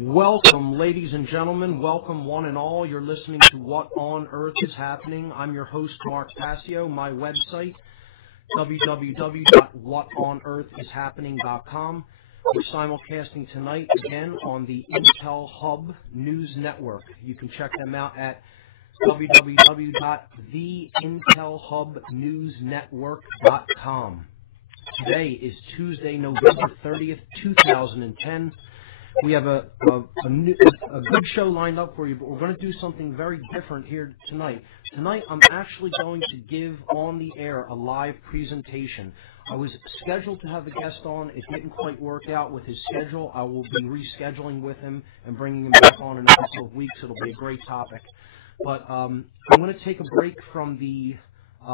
Welcome, ladies and gentlemen. Welcome, one and all. You're listening to What on Earth is Happening. I'm your host, Mark PASSIO. My website, www.whatonearthishappening.com. We're simulcasting tonight again on the Intel Hub News Network. You can check them out at www.theintelhubnewsnetwork.com. Today is Tuesday, November 30th, 2010. We have a good show lined up for you, but we're going to do something very different here tonight. Tonight, I'm actually going to give on the air a live presentation. I was scheduled to have a guest on. It didn't quite work out with his schedule. I will be rescheduling with him and bringing him back on in a couple of weeks. It'll be a great topic. But I'm going to take a break from the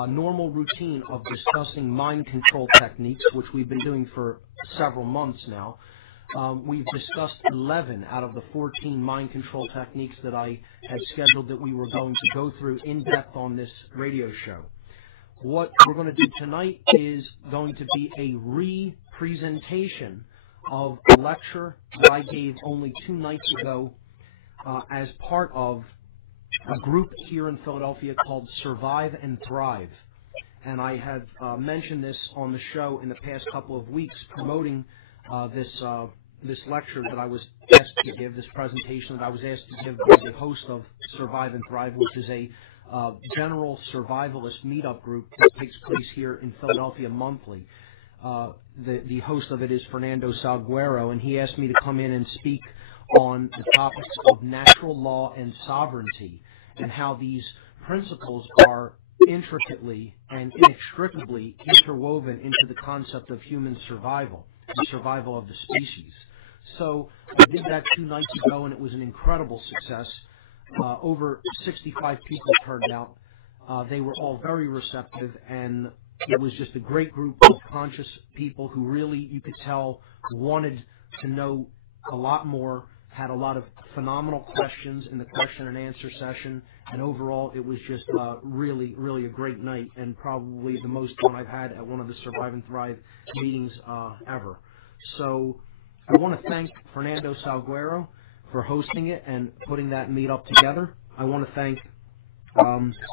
normal routine of discussing mind control techniques, which we've been doing for several months now. We've discussed 11 out of the 14 mind control techniques that I had scheduled that we were going to go through in depth on this radio show. What we're going to do tonight is going to be a re-presentation of a lecture that I gave only 2 nights ago as part of a group here in Philadelphia called Survive and Thrive. And I have mentioned this on the show in the past couple of weeks, promoting this lecture that I was asked to give, this presentation that I was asked to give by the host of Survive and Thrive, which is a general survivalist meetup group that takes place here in Philadelphia monthly. The host of it is Fernando Salguero, and he asked me to come in and speak on the topics of natural law and sovereignty and how these principles are intricately and inextricably interwoven into the concept of human survival, the survival of the species. So I did that 2 nights ago, and it was an incredible success. Over 65 people turned out. They were all very receptive, and it was just a great group of conscious people who really, you could tell, wanted to know a lot more, had a lot of phenomenal questions in the question and answer session, and overall it was just really, really a great night, and probably the most fun I've had at one of the Survive and Thrive meetings ever. So I want to thank Fernando Salguero for hosting it and putting that meet up together. I want to thank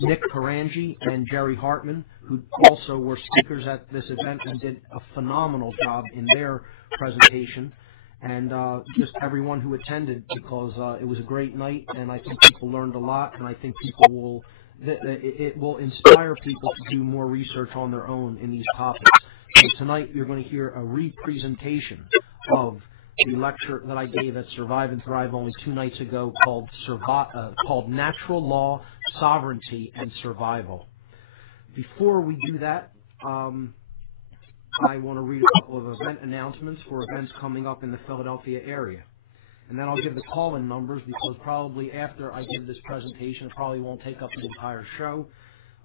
Nick Karanji and Jerry Hartman, who also were speakers at this event and did a phenomenal job in their presentation, and just everyone who attended, because it was a great night, and I think people learned a lot, and I think it will inspire people to do more research on their own in these topics. So tonight you're going to hear a re-presentation of the lecture that I gave at Survive and Thrive only 2 nights ago called Natural Law, Sovereignty, and Survival. Before we do that, I want to read a couple of event announcements for events coming up in the Philadelphia area. And then I'll give the call-in numbers, because probably after I give this presentation, it probably won't take up the entire show.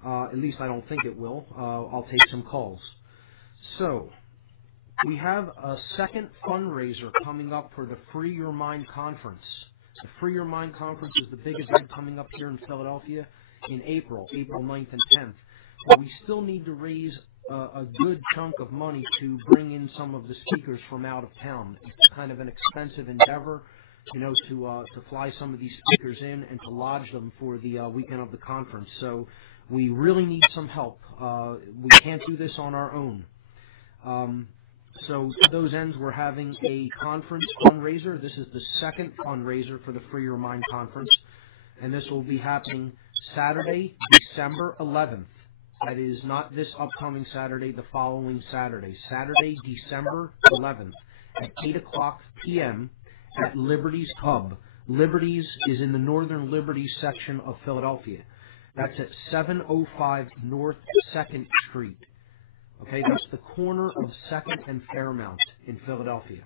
At least I don't think it will. I'll take some calls. So, we have a second fundraiser coming up for the Free Your Mind Conference. The Free Your Mind Conference is the big event coming up here in Philadelphia in April 9th and 10th. But we still need to raise a good chunk of money to bring in some of the speakers from out of town. It's kind of an expensive endeavor, to fly some of these speakers in and to lodge them for the weekend of the conference. So we really need some help. We can't do this on our own. So to those ends, we're having a conference fundraiser. This is the second fundraiser for the Free Your Mind Conference, and this will be happening Saturday, December 11th. That is not this upcoming Saturday, the following Saturday. Saturday, December 11th at 8 o'clock p.m. at Liberty's Pub. Liberty's is in the Northern Liberty section of Philadelphia. That's at 705 North 2nd Street. Okay, that's the corner of 2nd and Fairmount in Philadelphia.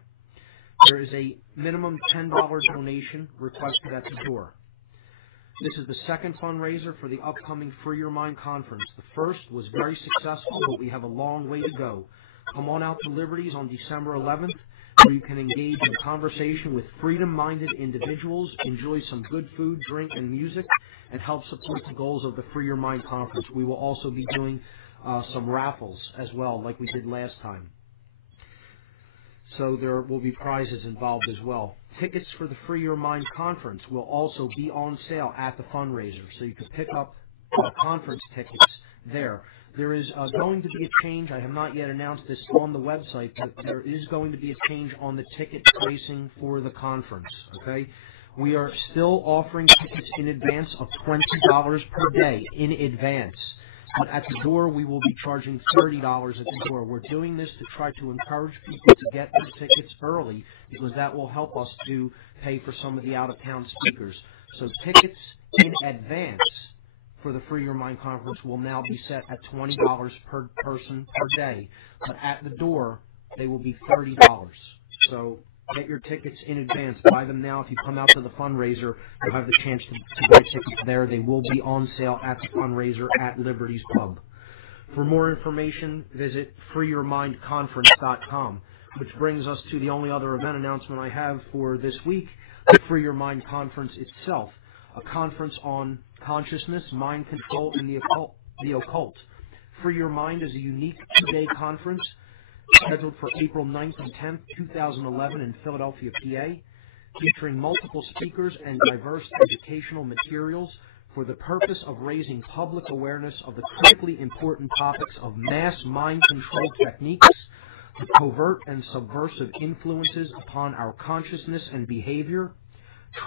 There is a minimum $10 donation requested at the door. This is the second fundraiser for the upcoming Free Your Mind Conference. The first was very successful, but we have a long way to go. Come on out to Liberty's on December 11th, where you can engage in conversation with freedom-minded individuals, enjoy some good food, drink, and music, and help support the goals of the Free Your Mind Conference. We will also be doing some raffles as well, like we did last time. so there will be prizes involved as well. Tickets for the Free Your Mind conference will also be on sale at the fundraiser, so you can pick up conference tickets there. There is going to be a change. I have not yet announced this on the website, but there is going to be a change on the ticket pricing for the conference, okay? We are still offering tickets in advance of $20 per day in advance. But at the door, we will be charging $30 at the door. We're doing this to try to encourage people to get their tickets early because that will help us to pay for some of the out-of-town speakers. So tickets in advance for the Free Your Mind conference will now be set at $20 per person per day. But at the door, they will be $30. So get your tickets in advance. Buy them now. If you come out to the fundraiser, you'll have the chance to buy tickets there. They will be on sale at the fundraiser at Liberty's Pub. For more information, visit freeyourmindconference.com, which brings us to the only other event announcement I have for this week, the Free Your Mind conference itself, a conference on consciousness, mind control, and the occult. Free Your Mind is a unique two-day conference scheduled for April 9th and 10th, 2011 in Philadelphia, PA, featuring multiple speakers and diverse educational materials for the purpose of raising public awareness of the critically important topics of mass mind control techniques, the covert and subversive influences upon our consciousness and behavior,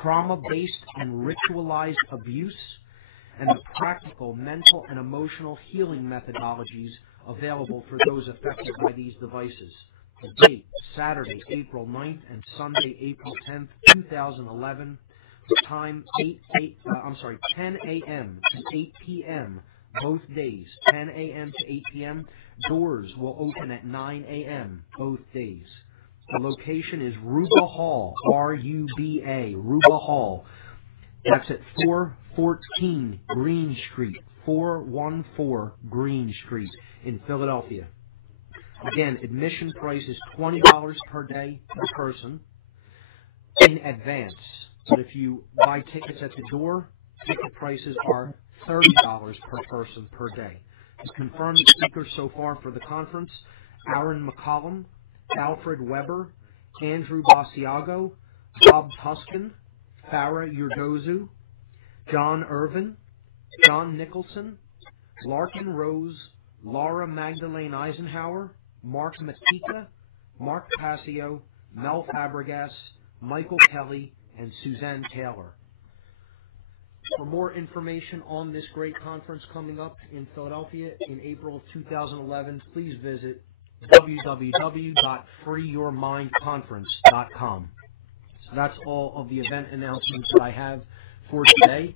trauma-based and ritualized abuse, and the practical mental and emotional healing methodologies available for those affected by these devices. The date, Saturday, April 9th and Sunday, April 10th, 2011. The time, 10 a.m. to 8 p.m. both days, 10 a.m. to 8 p.m. Doors will open at 9 a.m. both days. The location is Ruba Hall, R-U-B-A, Ruba Hall. That's at 414 Green Street, 414 Green Street in Philadelphia. Again, admission price is $20 per day per person in advance. But if you buy tickets at the door, ticket prices are $30 per person per day. To confirm the speakers so far for the conference, Aaron McCollum, Alfred Weber, Andrew Basiago, Bob Tuskin, Farah Yurdozu, John Irvin, John Nicholson, Larkin Rose, Laura Magdalene Eisenhower, Mark Matika, Mark Passio, Mel Fabregas, Michael Kelly, and Suzanne Taylor. For more information on this great conference coming up in Philadelphia in April of 2011, please visit www.freeyourmindconference.com. So that's all of the event announcements that I have for today.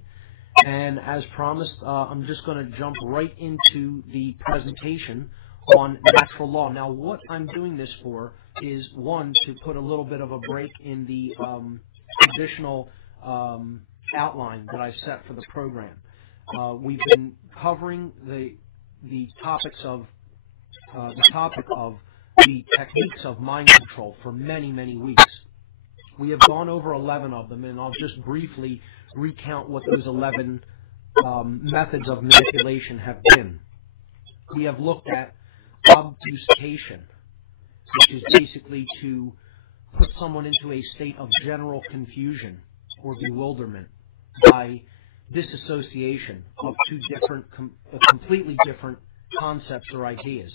And as promised, I'm just going to jump right into the presentation on natural law. Now, what I'm doing this for is, one, to put a little bit of a break in the traditional outline that I set for the program. We've been covering the topic of the techniques of mind control for many, many weeks. We have gone over 11 of them, and I'll just briefly recount what those 11 methods of manipulation have been. We have looked at obfuscation, which is basically to put someone into a state of general confusion or bewilderment by disassociation of two completely different concepts or ideas.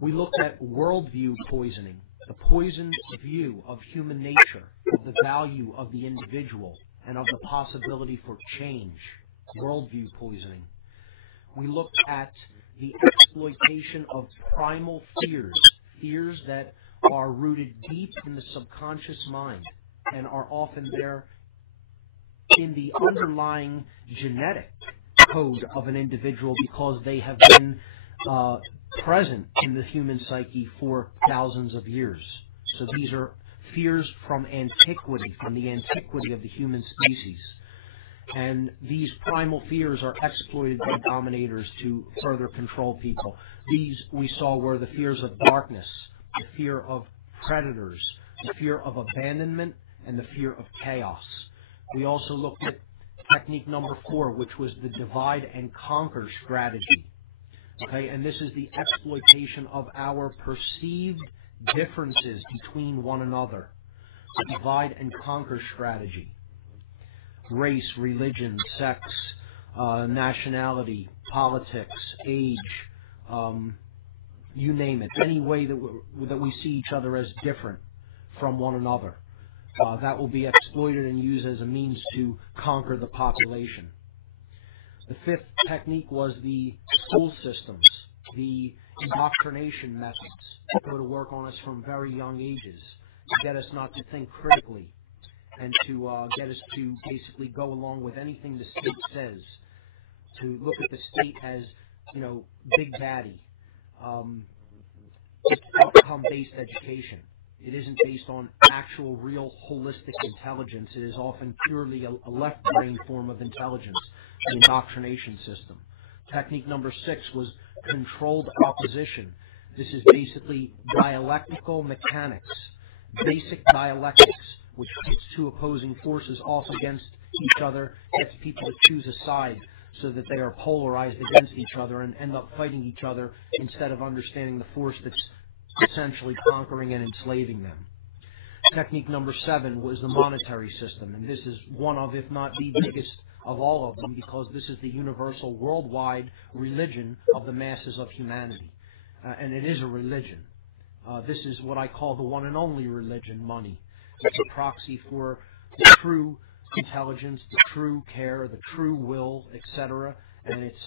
We looked at worldview poisoning, the poisoned view of human nature, of the value of the individual, and of the possibility for change, worldview poisoning. We looked at the exploitation of primal fears, fears that are rooted deep in the subconscious mind and are often there in the underlying genetic code of an individual because they have been present in the human psyche for thousands of years. So these are fears from antiquity, from the antiquity of the human species. And these primal fears are exploited by dominators to further control people. These we saw were the fears of darkness, the fear of predators, the fear of abandonment, and the fear of chaos. We also looked at technique number 4, which was the divide and conquer strategy. Okay, and this is the exploitation of our perceived differences between one another, the divide and conquer strategy, race, religion, sex, nationality, politics, age, you name it, any way that we see each other as different from one another. That will be exploited and used as a means to conquer the population. The fifth technique was the school systems, the indoctrination methods that go to work on us from very young ages to get us not to think critically and to get us to basically go along with anything the state says, to look at the state as, big daddy. It's outcome-based education. It isn't based on actual, real, holistic intelligence. It is often purely a left-brain form of intelligence, the indoctrination system. Technique number 6 was controlled opposition. This is basically dialectical mechanics, basic dialectics, which pits two opposing forces off against each other, gets people to choose a side so that they are polarized against each other and end up fighting each other instead of understanding the force that's essentially conquering and enslaving them. Technique number 7 was the monetary system, and this is one of, if not the biggest of all of them, because this is the universal worldwide religion of the masses of humanity. And it is a religion. This is what I call the one and only religion, money. It's a proxy for the true intelligence, the true care, the true will, etc. And it's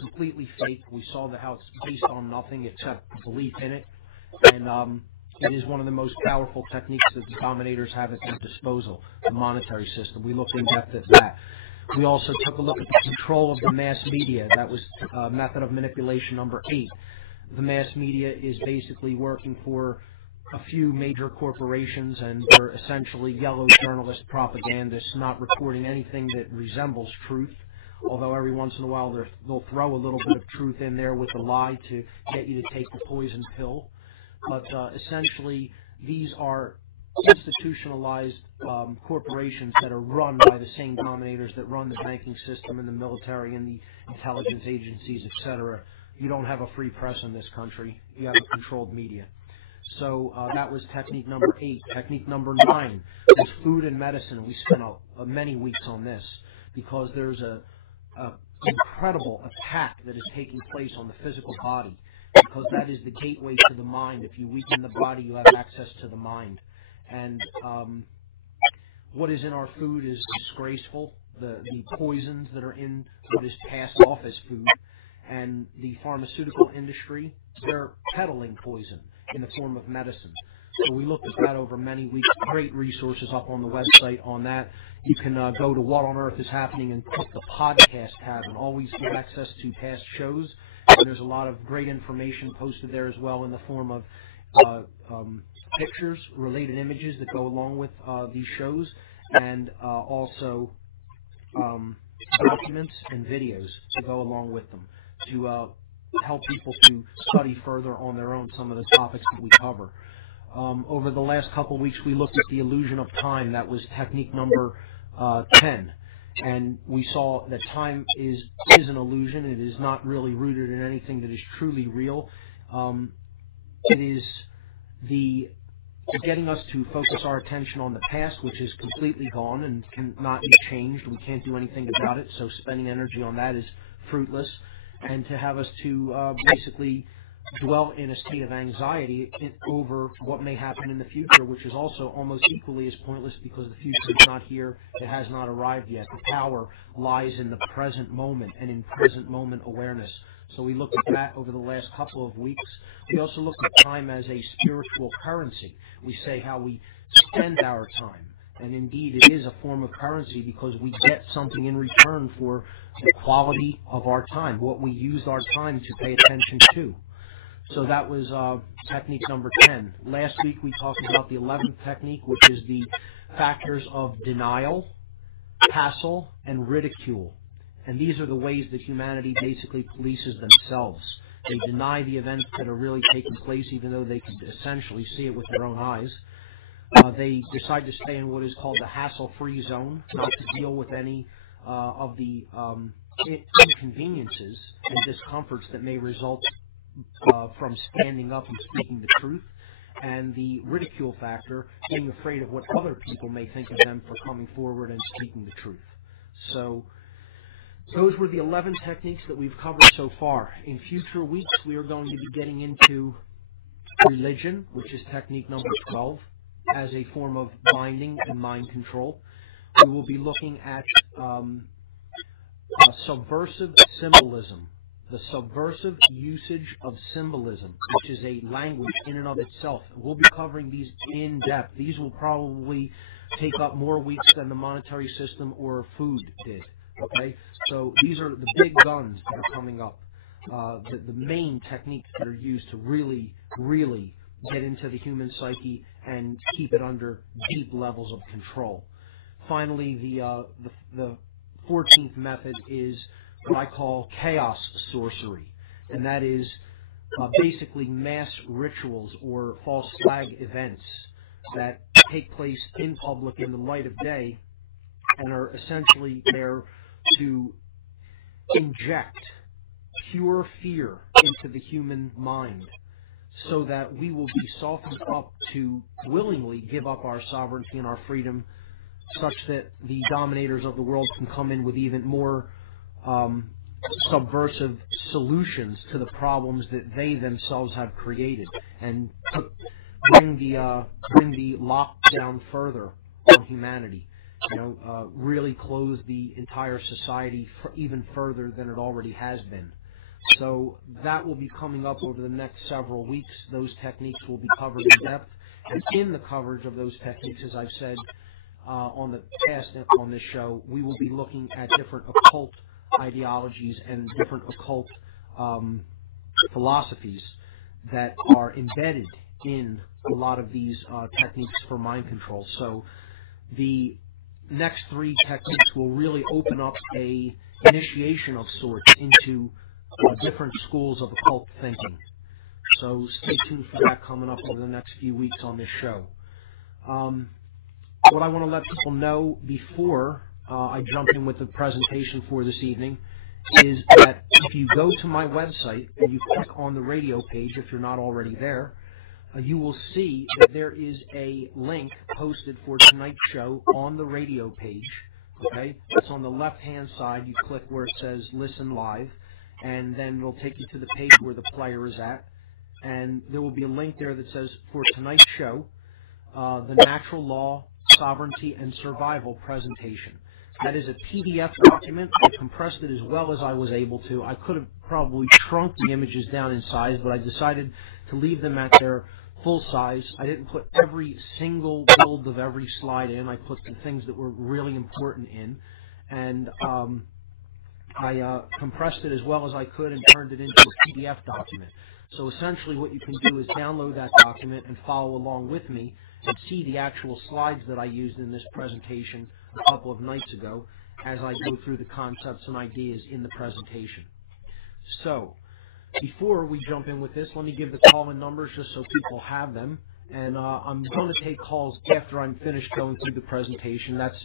completely fake. We saw how it's based on nothing except belief in it. And it is one of the most powerful techniques that the dominators have at their disposal, the monetary system. We looked in depth at that. We also took a look at the control of the mass media. That was method of manipulation number 8. The mass media is basically working for a few major corporations, and they're essentially yellow journalist propagandists, not reporting anything that resembles truth, although every once in a while they'll throw a little bit of truth in there with a lie to get you to take the poison pill. But essentially, these are institutionalized corporations that are run by the same dominators that run the banking system and the military and the intelligence agencies, etc. You don't have a free press in this country. You have a controlled media. So that was technique number 8. Technique number 9 was food and medicine. We spent many weeks on this because there's a incredible attack that is taking place on the physical body, because that is the gateway to the mind. If you weaken the body, you have access to the mind. And what is in our food is disgraceful. The poisons that are in what is passed off as food. And the pharmaceutical industry, they're peddling poison in the form of medicine. So we looked at that over many weeks. Great resources up on the website on that. You can go to What on Earth is Happening and click the podcast tab and always get access to past shows. And there's a lot of great information posted there as well in the form of pictures, related images that go along with these shows, and also documents and videos to go along with them to help people to study further on their own some of the topics that we cover. Over the last couple of weeks, we looked at the illusion of time. That was technique number 10. And we saw that time is an illusion. It is not really rooted in anything that is truly real. It is getting us to focus our attention on the past, which is completely gone and cannot be changed. We can't do anything about it, so spending energy on that is fruitless. And to have us to basically dwell in a state of anxiety over what may happen in the future, which is also almost equally as pointless because the future is not here, it has not arrived yet. The power lies in the present moment and in present moment awareness. So we looked at that over the last couple of weeks. We also looked at time as a spiritual currency. We say how we spend our time. And indeed, it is a form of currency because we get something in return for the quality of our time, what we used our time to pay attention to. So that was technique number 10. Last week we talked about the 11th technique, which is the factors of denial, hassle, and ridicule. And these are the ways that humanity basically polices themselves. They deny the events that are really taking place, even though they can essentially see it with their own eyes. They decide to stay in what is called the hassle-free zone, not to deal with any of the inconveniences and discomforts that may result from standing up and speaking the truth. and the ridicule factor, being afraid of what other people may think of them for coming forward and speaking the truth. So those were the 11 techniques that we've covered so far. In future weeks, we are going to be getting into religion, which is technique number 12, as a form of binding and mind control. We will be looking at subversive symbolism, the subversive usage of symbolism, which is a language in and of itself. We'll be covering these in depth. These will probably take up more weeks than the monetary system or food did. Okay, so these are the big guns that are coming up, the main techniques that are used to really, really get into the human psyche and keep it under deep levels of control. Finally, the 14th method is what I call chaos sorcery, and that is basically mass rituals or false flag events that take place in public in the light of day and are essentially there to inject pure fear into the human mind so that we will be softened up to willingly give up our sovereignty and our freedom, such that the dominators of the world can come in with even more subversive solutions to the problems that they themselves have created, and bring the lockdown further on humanity. Really close the entire society even further than it already has been. So that will be coming up over the next several weeks. Those techniques will be covered in depth, and in the coverage of those techniques, as I've said on the past on this show, we will be looking at different occult ideologies and different occult philosophies that are embedded in a lot of these techniques for mind control. So the next 3 techniques will really open up a initiation of sorts into different schools of occult thinking. So stay tuned for that coming up over the next few weeks on this show. What I want to let people know before I jump in with the presentation for this evening is that if you go to my website and you click on the radio page, if you're not already there, you will see that there is a link posted for tonight's show on the radio page. Okay, it's on the left-hand side. You click where it says "Listen Live," and then it'll take you to the page where the player is at, and there will be a link there that says "For tonight's show, the Natural Law, Sovereignty, and Survival presentation." That is a PDF document. I compressed it as well as I was able to. I could have probably shrunk the images down in size, but I decided to leave them at their full size. I didn't put every single build of every slide in. I put the things that were really important in, and I compressed it as well as I could and turned it into a PDF document. So essentially what you can do is download that document and follow along with me and see the actual slides that I used in this presentation a couple of nights ago as I go through the concepts and ideas in the presentation. So before we jump in with this, let me give the call-in numbers just so people have them. And I'm going to take calls after I'm finished going through the presentation. That's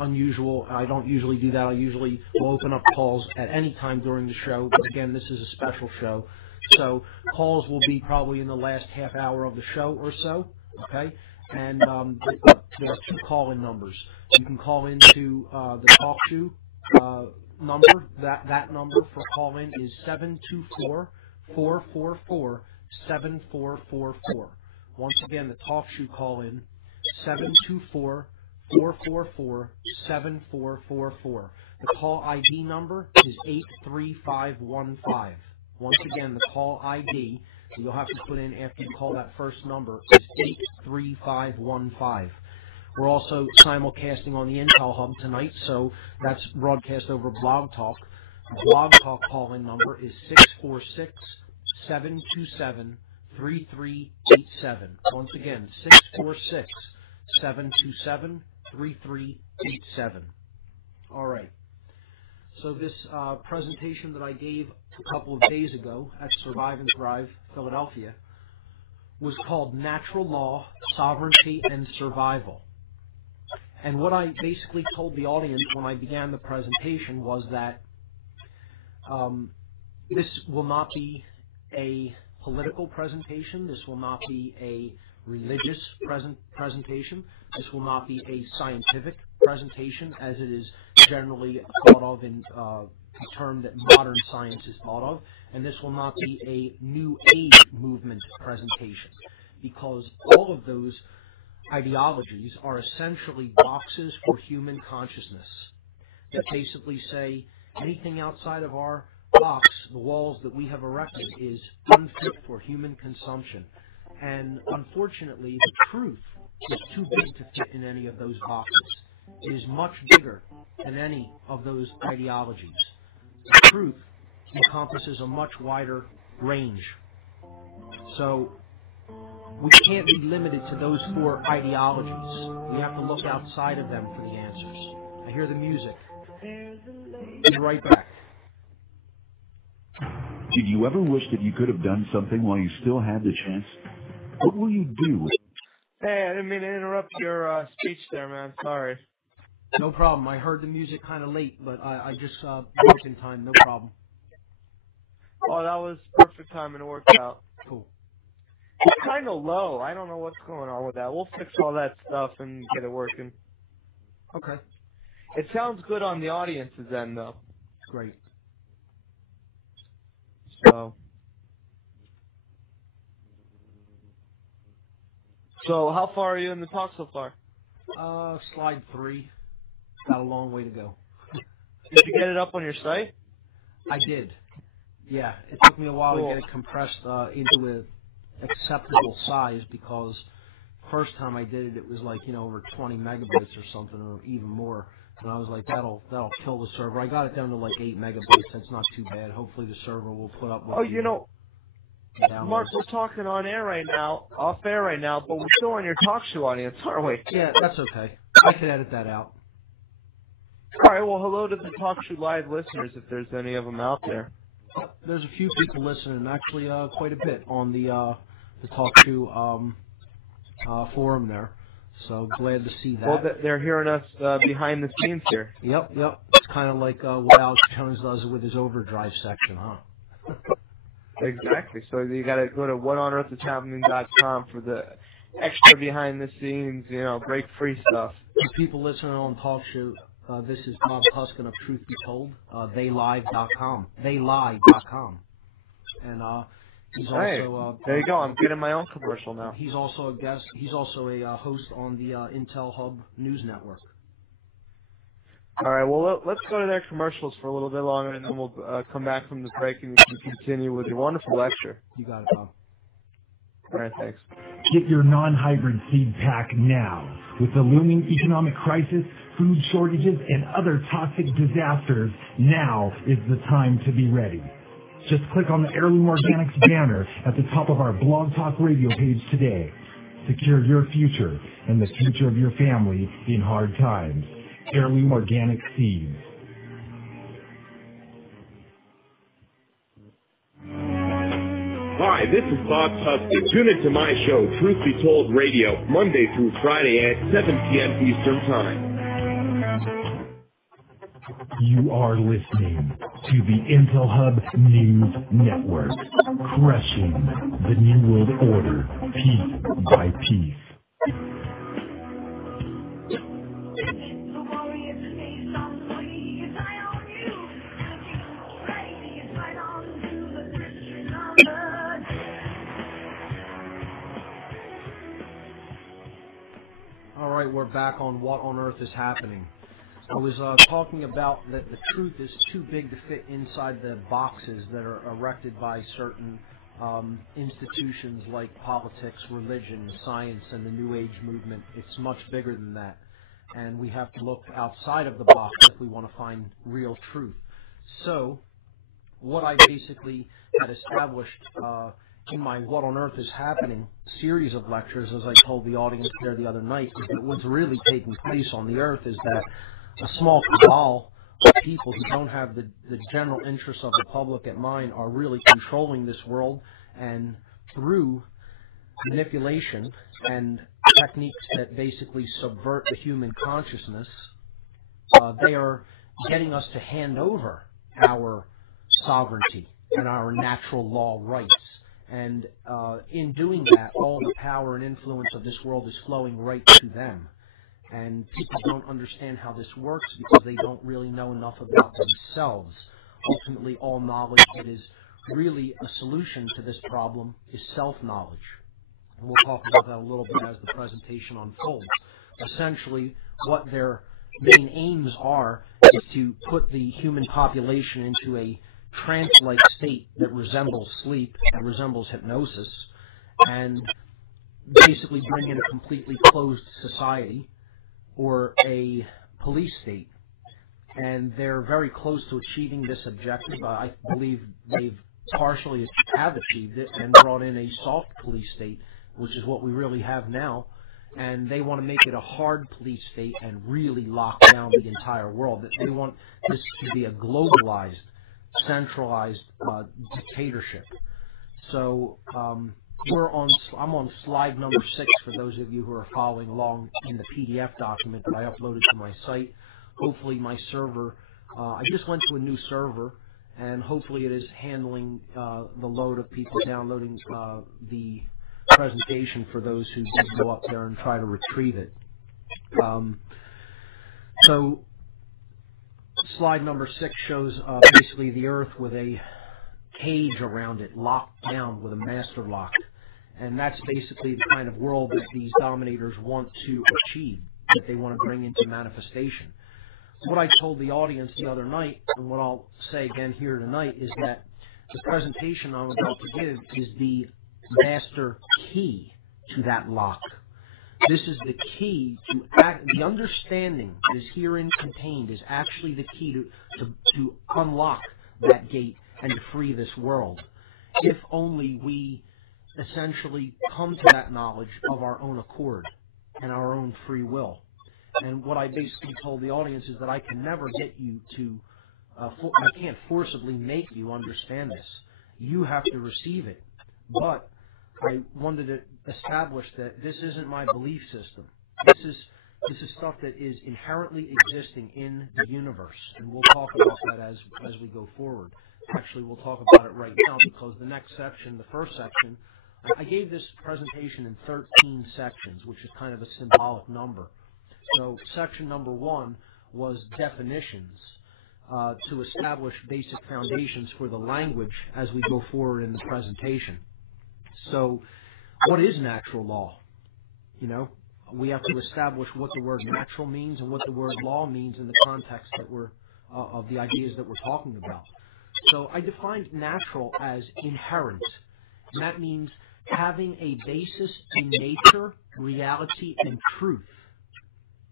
unusual. I don't usually do that. I usually will open up calls at any time during the show. But again, this is a special show. So calls will be probably in the last half hour of the show or so. Okay? And there are 2 call-in numbers. You can call into the talk show number. That number for call-in is 724-444-7444. Once again, the talk show call-in, 724-444-7444. The call ID number is 83515. Once again, the call ID that you'll have to put in after you call that first number is 83515. We're also simulcasting on the Intel Hub tonight, so that's broadcast over Blog Talk. The Blog Talk call-in number is 646-727-3387. Once again, 646-727-3387. All right. So this presentation that I gave a couple of days ago at Survive and Thrive, Philadelphia, was called Natural Law, Sovereignty, and Survival. And what I basically told the audience when I began the presentation was that this will not be a political presentation. This will not be a religious presentation. This will not be a scientific presentation, as it is generally thought of in the term that modern science is thought of. And this will not be a New Age movement presentation, because all of those ideologies are essentially boxes for human consciousness that basically say anything outside of our box, the walls that we have erected, is unfit for human consumption. And unfortunately, the truth is too big to fit in any of those boxes. It is much bigger than any of those ideologies. The truth encompasses a much wider range. So we can't be limited to those four ideologies. We have to look outside of them for the answers. I hear the music. Be right back. Did you ever wish that you could have done something while you still had the chance? What will you do? Hey, I didn't mean to interrupt your speech there, man. Sorry. No problem. I heard the music kind of late, but I just broke in time. No problem. Oh, that was perfect time and it worked out. Cool. It's kind of low. I don't know what's going on with that. We'll fix all that stuff and get it working. Okay. It sounds good on the audience's end, though. Great. So how far are you in the talk so far? Slide 3. Got a long way to go. Did you get it up on your site? I did. Yeah, it took me a while to get it compressed into an acceptable size, because first time I did it, it was like, over 20 megabytes or something, or even more. And I was like, that'll kill the server. I got it down to like 8 megabytes. That's not too bad. Hopefully the server will put up with Mark, we're talking on air right now, off air right now, but we're still on your talk show audience, aren't we? Yeah, that's okay. I can edit that out. All right, well, hello to the Talk Show Live listeners, if there's any of them out there. There's a few people listening, actually quite a bit, on the Talk Show forum there. So glad to see that. Well, they're hearing us behind the scenes here. Yep. It's kind of like what Alex Jones does with his overdrive section, huh? Exactly. So you got to go to whatonearthishappening.com for the extra behind the scenes, break free stuff. For people listening on Talk Show, this is Bob Huskin of Truth Be Told. Theylive.com. Theylie.com. And he's also there you go. I'm getting my own commercial now. He's also a guest. He's also a host on the Intel Hub News Network. All right, well, let's go to their commercials for a little bit longer, and then we'll come back from the break and you can continue with your wonderful lecture. You got it, Bob. All right, thanks. Get your non-hybrid seed pack now. With the looming economic crisis, food shortages, and other toxic disasters, now is the time to be ready. Just click on the Heirloom Organics banner at the top of our Blog Talk Radio page today. Secure your future and the future of your family in hard times. Heirloom Organic Seeds. Hi, this is Bob Huskin. Tune into my show, Truth Be Told Radio, Monday through Friday at 7 p.m. Eastern Time. You are listening to the Intel Hub News Network, crushing the New World Order piece by piece. All right, we're back on What on Earth is Happening. I was talking about that the truth is too big to fit inside the boxes that are erected by certain institutions like politics, religion, science, and the New Age movement. It's much bigger than that. And we have to look outside of the box if we want to find real truth. So what I basically had established in my What on Earth is Happening series of lectures, as I told the audience there the other night, is that what's really taking place on the earth is that a small cabal of people who don't have the general interests of the public at mind are really controlling this world, and through manipulation and techniques that basically subvert the human consciousness, they are getting us to hand over our sovereignty and our natural law rights. And in doing that, all the power and influence of this world is flowing right to them. And people don't understand how this works because they don't really know enough about themselves. Ultimately, all knowledge that is really a solution to this problem is self-knowledge. And we'll talk about that a little bit as the presentation unfolds. Essentially, what their main aims are is to put the human population into a trance-like state that resembles sleep and resembles hypnosis, and basically bring in a completely closed society or a police state. And they're very close to achieving this objective. I believe they've partially have achieved it and brought in a soft police state, which is what we really have now. And they want to make it a hard police state and really lock down the entire world. They want this to be a globalized, centralized dictatorship. So I'm on slide number 6 for those of you who are following along in the PDF document that I uploaded to my site. Hopefully my server, I just went to a new server, and hopefully it is handling the load of people downloading the presentation for those who did go up there and try to retrieve it. So slide number 6 shows basically the Earth with a cage around it, locked down with a master lock. And that's basically the kind of world that these dominators want to achieve, that they want to bring into manifestation. What I told the audience the other night, and what I'll say again here tonight, is that the presentation I'm about to give is the master key to that lock. This is the key to the understanding that is herein contained is actually the key to unlock that gate and to free this world. If only we essentially come to that knowledge of our own accord and our own free will. And what I basically told the audience is that I can never get you to, I can't forcibly make you understand this. You have to receive it. But I wanted to establish that this isn't my belief system. This is stuff that is inherently existing in the universe, and we'll talk about that as we go forward. Actually, we'll talk about it right now because the next section, the first section, I gave this presentation in 13 sections, which is kind of a symbolic number. So section number 1 was definitions to establish basic foundations for the language as we go forward in the presentation. So what is natural law? You know, we have to establish what the word natural means and what the word law means in the context that we're of the ideas that we're talking about. So I defined natural as inherent, and that means having a basis in nature, reality, and truth.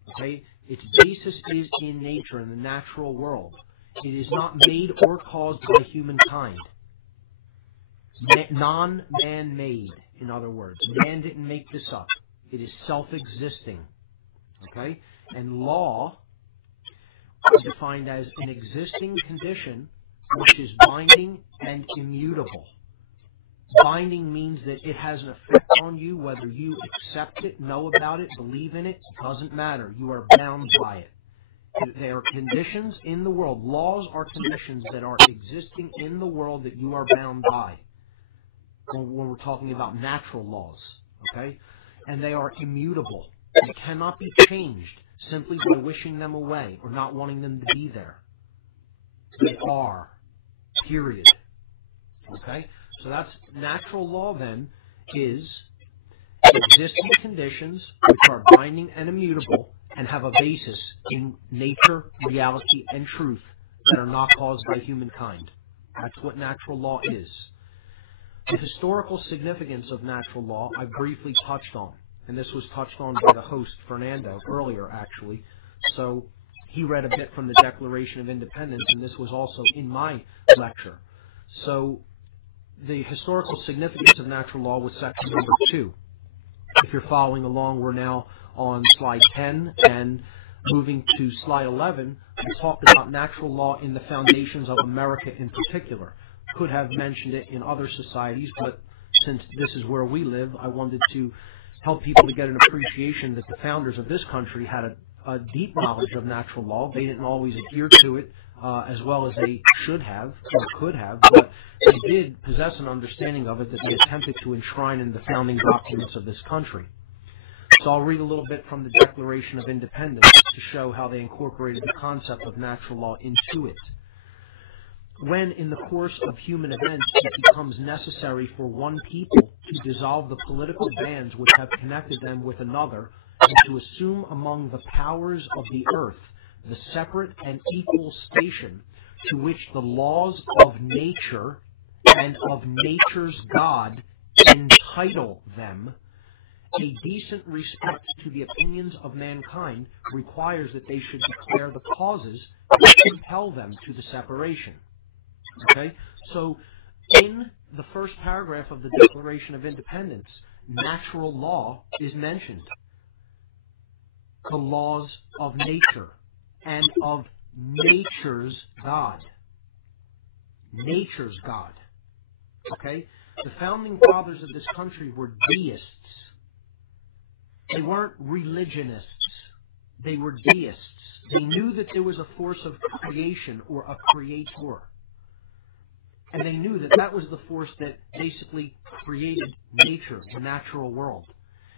Okay? Its basis is in nature, in the natural world. It is not made or caused by humankind. Non-man-made, in other words. Man didn't make this up. It is self-existing. Okay? And law is defined as an existing condition which is binding and immutable. Binding means that it has an effect on you, whether you accept it, know about it, believe in it, doesn't matter. You are bound by it. There are conditions in the world. Laws are conditions that are existing in the world that you are bound by when we're talking about natural laws. Okay? And they are immutable. They cannot be changed simply by wishing them away or not wanting them to be there. They are. Period. Okay? So that's natural law then is existing conditions which are binding and immutable and have a basis in nature, reality, and truth that are not caused by humankind. That's what natural law is. The historical significance of natural law I briefly touched on, and this was touched on by the host, Fernando, earlier actually. So he read a bit from the Declaration of Independence, and this was also in my lecture. So the historical significance of natural law was section number 2. If you're following along, we're now on slide 10, and moving to slide 11, I talked about natural law in the foundations of America in particular. Could have mentioned it in other societies, but since this is where we live, I wanted to help people to get an appreciation that the founders of this country had a deep knowledge of natural law. They didn't always adhere to it as well as they should have or could have, but they did possess an understanding of it that they attempted to enshrine in the founding documents of this country. So I'll read a little bit from the Declaration of Independence to show how they incorporated the concept of natural law into it. When, in the course of human events, it becomes necessary for one people to dissolve the political bands which have connected them with another, and to assume among the powers of the earth the separate and equal station to which the laws of nature and of nature's God entitle them, a decent respect to the opinions of mankind requires that they should declare the causes which compel them to the separation. Okay? So, in the first paragraph of the Declaration of Independence, natural law is mentioned. The laws of nature and of nature's God. Nature's God. Okay? The founding fathers of this country were deists. They weren't religionists. They were deists. They knew that there was a force of creation or a creator. And they knew that that was the force that basically created nature, the natural world.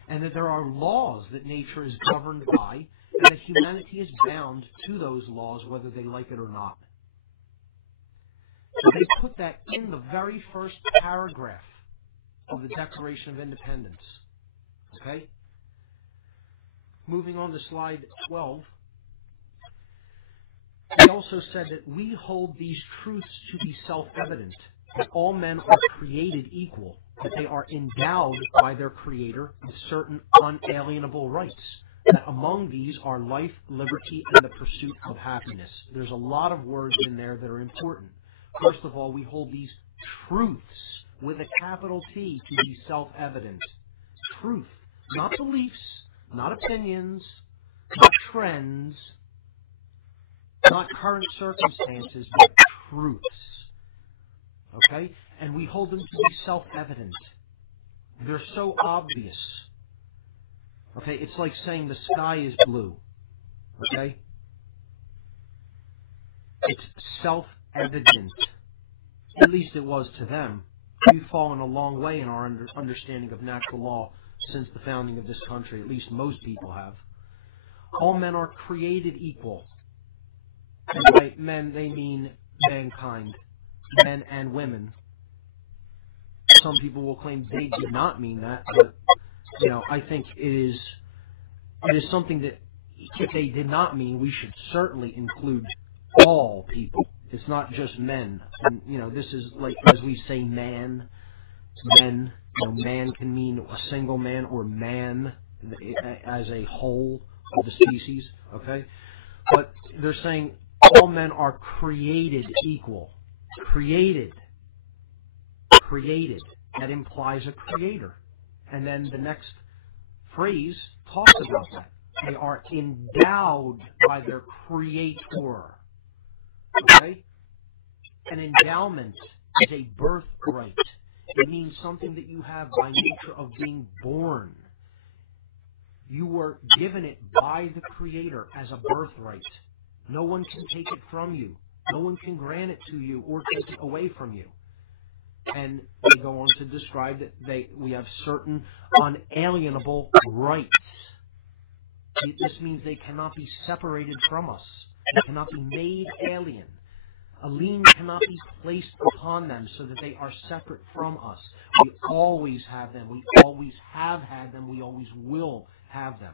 And that there are laws that nature is governed by, and that humanity is bound to those laws whether they like it or not. So they put that in the very first paragraph of the Declaration of Independence. Okay? Moving on to slide 12. They also said that we hold these truths to be self-evident, that all men are created equal, that they are endowed by their Creator with certain unalienable rights, that among these are life, liberty, and the pursuit of happiness. There's a lot of words in there that are important. First of all, we hold these truths with a capital T to be self-evident. Truth, not beliefs, not opinions, not trends, not current circumstances, but truths. Okay? And we hold them to be self-evident. They're so obvious. Okay? It's like saying the sky is blue. Okay? It's self-evident. At least it was to them. We've fallen a long way in our understanding of natural law since the founding of this country. At least most people have. All men are created equal. And by men, they mean mankind, men and women. Some people will claim they did not mean that, but I think it is something that if they did not mean, we should certainly include all people. It's not just men. And this is like as we say man, men. Man can mean a single man or man as a whole of the species. Okay, but they're saying all men are created equal. Created. That implies a creator. And then the next phrase talks about that. They are endowed by their creator. Okay? An endowment is a birthright. It means something that you have by nature of being born. You were given it by the Creator as a birthright. No one can take it from you. No one can grant it to you or take it away from you. And they go on to describe that we have certain unalienable rights. This means they cannot be separated from us. They cannot be made alien. A lien cannot be placed upon them so that they are separate from us. We always have them. We always have had them. We always will have them.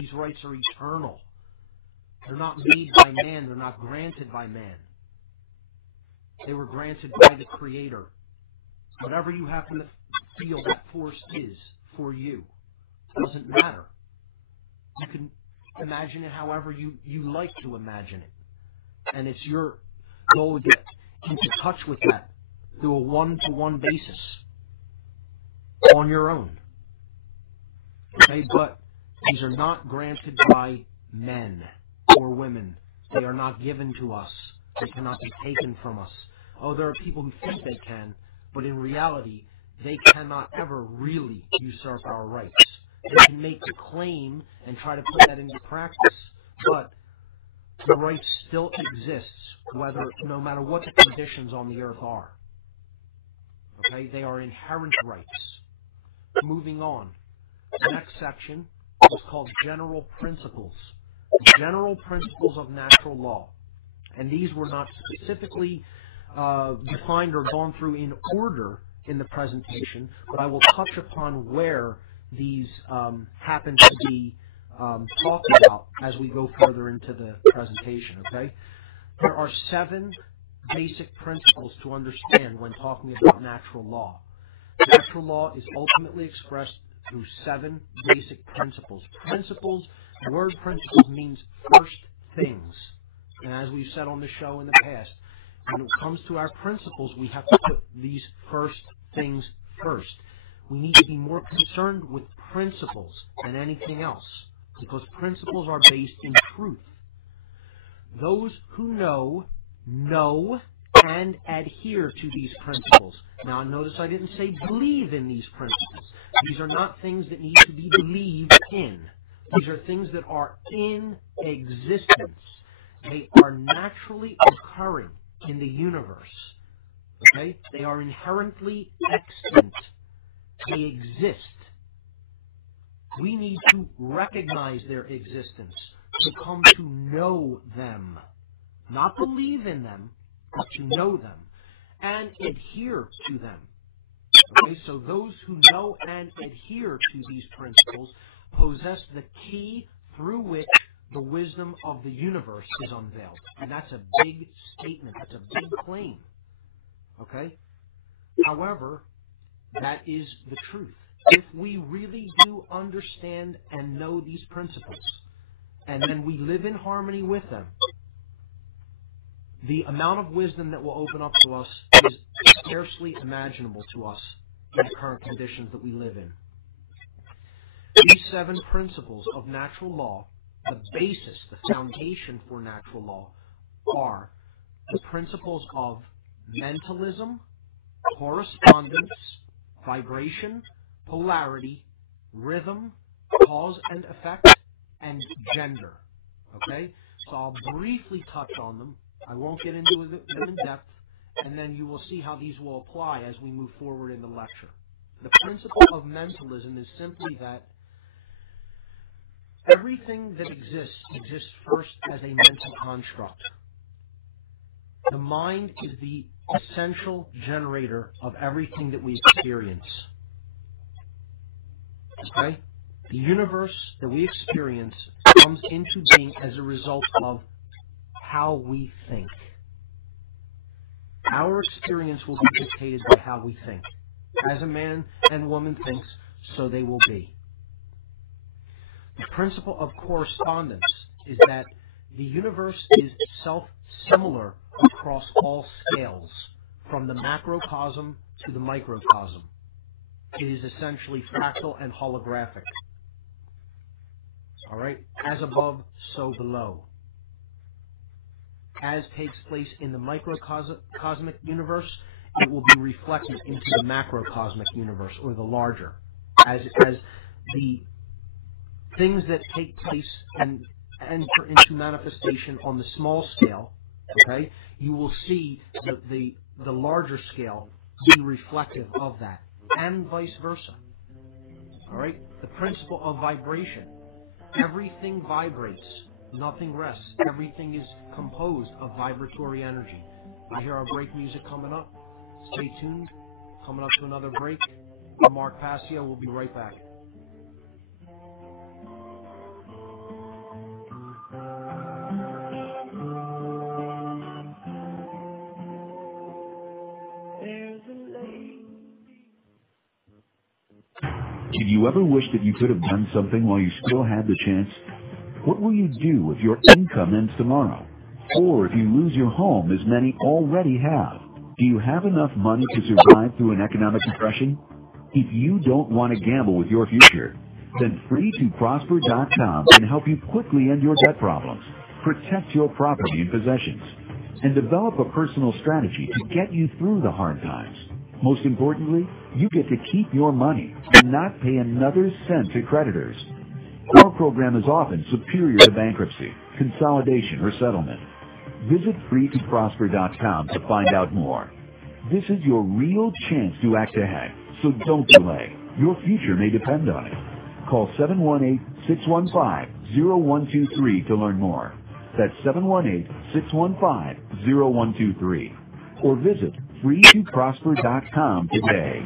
These rights are eternal. They're not made by man. They're not granted by man. They were granted by the Creator. Whatever you happen to feel that force is for you, doesn't matter. You can imagine it however you like to imagine it. And it's your goal to get into touch with that through a one-to-one basis on your own. Okay, but these are not granted by men or women. They are not given to us. They cannot be taken from us. Oh, there are people who think they can, but in reality, they cannot ever really usurp our rights. They can make the claim and try to put that into practice, but the right still exists, no matter what the conditions on the earth are. Okay, they are inherent rights. Moving on, the next section is called General Principles. General Principles of Natural Law. And these were not specifically defined or gone through in order in the presentation, but I will touch upon where these happen to be talked about as we go further into the presentation, okay? There are 7 basic principles to understand when talking about natural law. Natural law is ultimately expressed through 7 basic principles. Principles, the word principles means first things. And as we've said on the show in the past, when it comes to our principles, we have to put these first things first. We need to be more concerned with principles than anything else, because principles are based in truth. Those who know and adhere to these principles. Now, notice I didn't say believe in these principles. These are not things that need to be believed in. These are things that are in existence. They are naturally occurring in the universe. Okay? They are inherently extant. They exist. We need to recognize their existence, to come to know them. Not believe in them, but to know them and adhere to them. Okay, so those who know and adhere to these principles possess the key through which the wisdom of the universe is unveiled. And that's a big statement. That's a big claim. Okay? However, that is the truth. If we really do understand and know these principles, and then we live in harmony with them, the amount of wisdom that will open up to us is scarcely imaginable to us in the current conditions that we live in. These 7 principles of natural law, the basis, the foundation for natural law, are the principles of mentalism, correspondence, vibration, polarity, rhythm, cause and effect, and gender. Okay? So I'll briefly touch on them. I won't get into them in depth, and then you will see how these will apply as we move forward in the lecture. The principle of mentalism is simply that everything that exists first as a mental construct. The mind is the essential generator of everything that we experience. Okay? The universe that we experience comes into being as a result of how we think. Our experience will be dictated by how we think. As a man and woman thinks, so they will be. The principle of correspondence is that the universe is self-similar across all scales, from the macrocosm to the microcosm. It is essentially fractal and holographic. All right? As above, so below. As takes place in the microcosmic universe, it will be reflected into the macrocosmic universe, or the larger. As the things that take place and enter into manifestation on the small scale, okay, you will see the larger scale be reflective of that, and vice versa. All right? The principle of vibration. Everything vibrates. Nothing rests. Everything is composed of vibratory energy. I hear our break music coming up. Stay tuned. Coming up to another break. I'm Mark Passio. We'll be right back. Did you ever wish that you could have done something while you still had the chance? What will you do if your income ends tomorrow? Or if you lose your home, as many already have? Do you have enough money to survive through an economic depression? If you don't want to gamble with your future, then FreeToProsper.com can help you quickly end your debt problems, protect your property and possessions, and develop a personal strategy to get you through the hard times. Most importantly, you get to keep your money and not pay another cent to creditors. Our program is often superior to bankruptcy, consolidation, or settlement. Visit freetoprosper.com to find out more. This is your real chance to act ahead, so don't delay. Your future may depend on it. Call 718-615-0123 to learn more. That's 718-615-0123. Or visit freetoprosper.com today.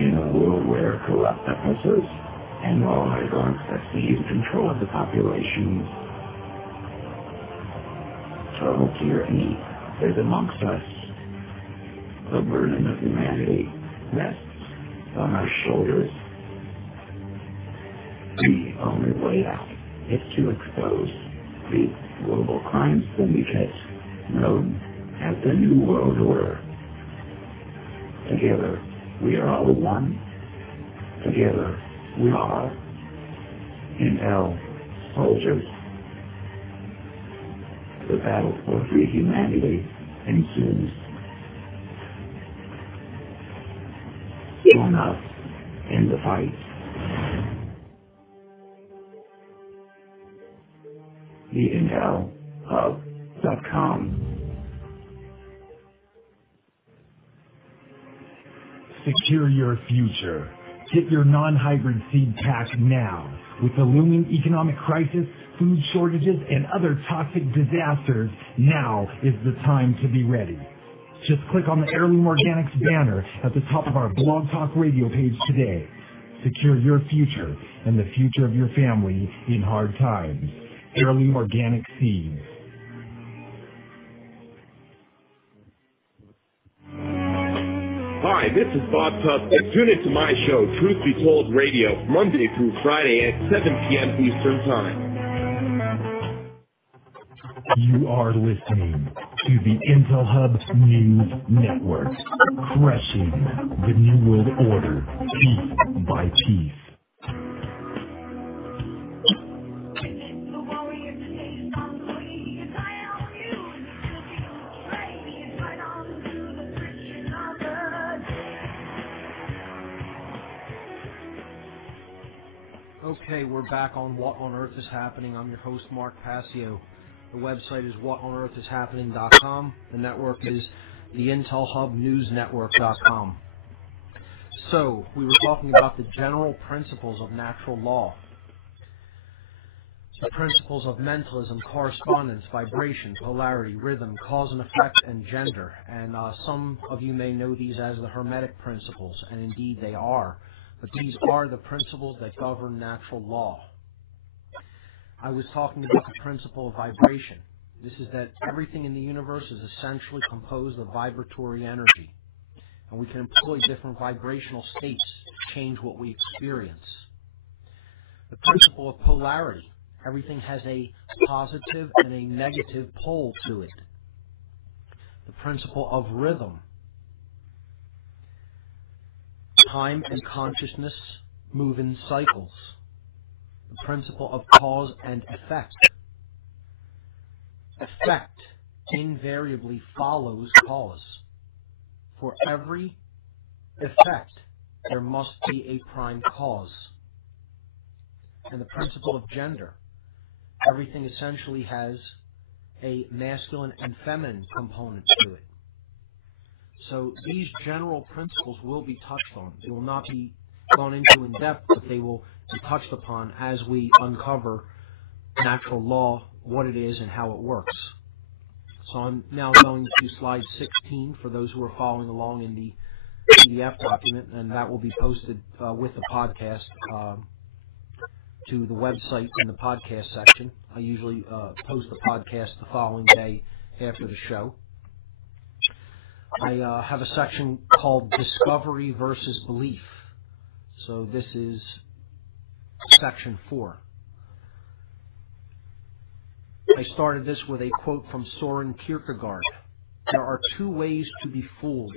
In a world where corrupt officers and oligarchs have seized control of the population, total tyranny is amongst us. The burden of humanity rests on our shoulders. The only way out is to expose the global crime syndicate known as the New World Order. Together, we are all one. Together, we are Intel soldiers. The battle for free humanity ensues. Join us in the fight. TheIntelHub.com. Secure your future. Get your non-hybrid seed pack now. With the looming economic crisis, food shortages, and other toxic disasters, now is the time to be ready. Just click on the Heirloom Organics banner at the top of our Blog Talk Radio page today. Secure your future and the future of your family in hard times. Heirloom Organic Seeds. Hi, this is Bob Tustin. Tune into my show, Truth Be Told Radio, Monday through Friday at 7 p.m. Eastern Time. You are listening to the Intel Hub News Network, crushing the New World Order piece by piece. Okay, we're back on What on Earth is Happening. I'm your host, Mark Passio. The website is whatonearthishappening.com. The network is the IntelHubNewsNetwork.com. So, we were talking about the general principles of natural law. The principles of mentalism, correspondence, vibration, polarity, rhythm, cause and effect, and gender. And some of you may know these as the Hermetic principles, and indeed they are. But these are the principles that govern natural law. I was talking about the principle of vibration. This is that everything in the universe is essentially composed of vibratory energy. And we can employ different vibrational states to change what we experience. The principle of polarity. Everything has a positive and a negative pole to it. The principle of rhythm. Time and consciousness move in cycles. The principle of cause and effect. Effect invariably follows cause. For every effect, there must be a prime cause. And the principle of gender. Everything essentially has a masculine and feminine component to it. So these general principles will be touched on. They will not be gone into in depth, but they will be touched upon as we uncover natural law, what it is, and how it works. So I'm now going to slide 16 for those who are following along in the PDF document, and that will be posted with the podcast to the website in the podcast section. I usually post the podcast the following day after the show. I have a section called Discovery versus Belief. So this is section 4. I started this with a quote from Soren Kierkegaard. There are two ways to be fooled.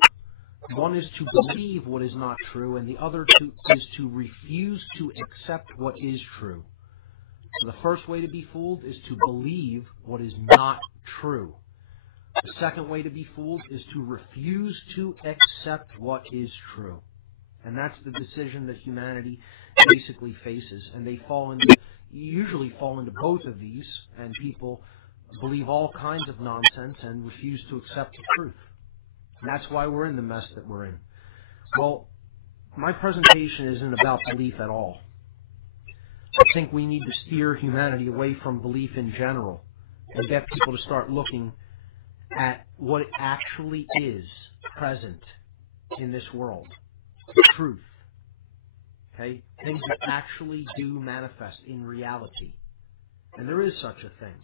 One is to believe what is not true, and the other is to refuse to accept what is true. So the first way to be fooled is to believe what is not true. The second way to be fooled is to refuse to accept what is true. And that's the decision that humanity basically faces. And they usually fall into both of these, and people believe all kinds of nonsense and refuse to accept the truth. And that's why we're in the mess that we're in. Well, my presentation isn't about belief at all. I think we need to steer humanity away from belief in general and get people to start looking at what it actually is present in this world. The truth. Okay? Things that actually do manifest in reality. And there is such a thing.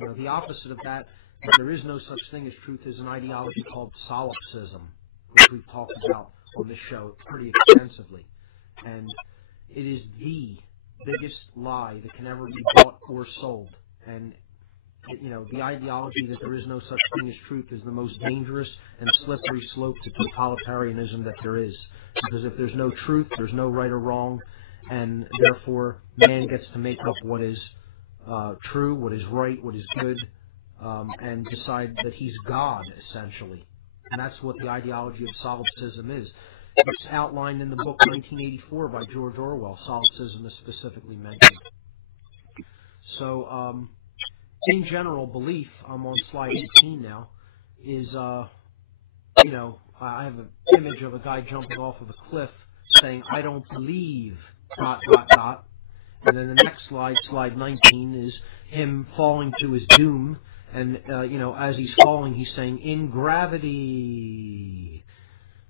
You know, the opposite of that there is no such thing as truth, is an ideology called solipsism, which we've talked about on this show pretty extensively. And it is the biggest lie that can ever be bought or sold. And, you know, the ideology that there is no such thing as truth is the most dangerous and slippery slope to totalitarianism that there is. Because if there's no truth, there's no right or wrong, and therefore man gets to make up what is true, what is right, what is good, and decide that he's God, essentially. And that's what the ideology of solipsism is. It's outlined in the book 1984 by George Orwell. Solipsism is specifically mentioned. So, in general, belief, I'm on slide 18 now, is, you know, I have an image of a guy jumping off of a cliff saying, I don't believe, ... And then the next slide, slide 19, is him falling to his doom. And, you know, as he's falling, he's saying, in gravity.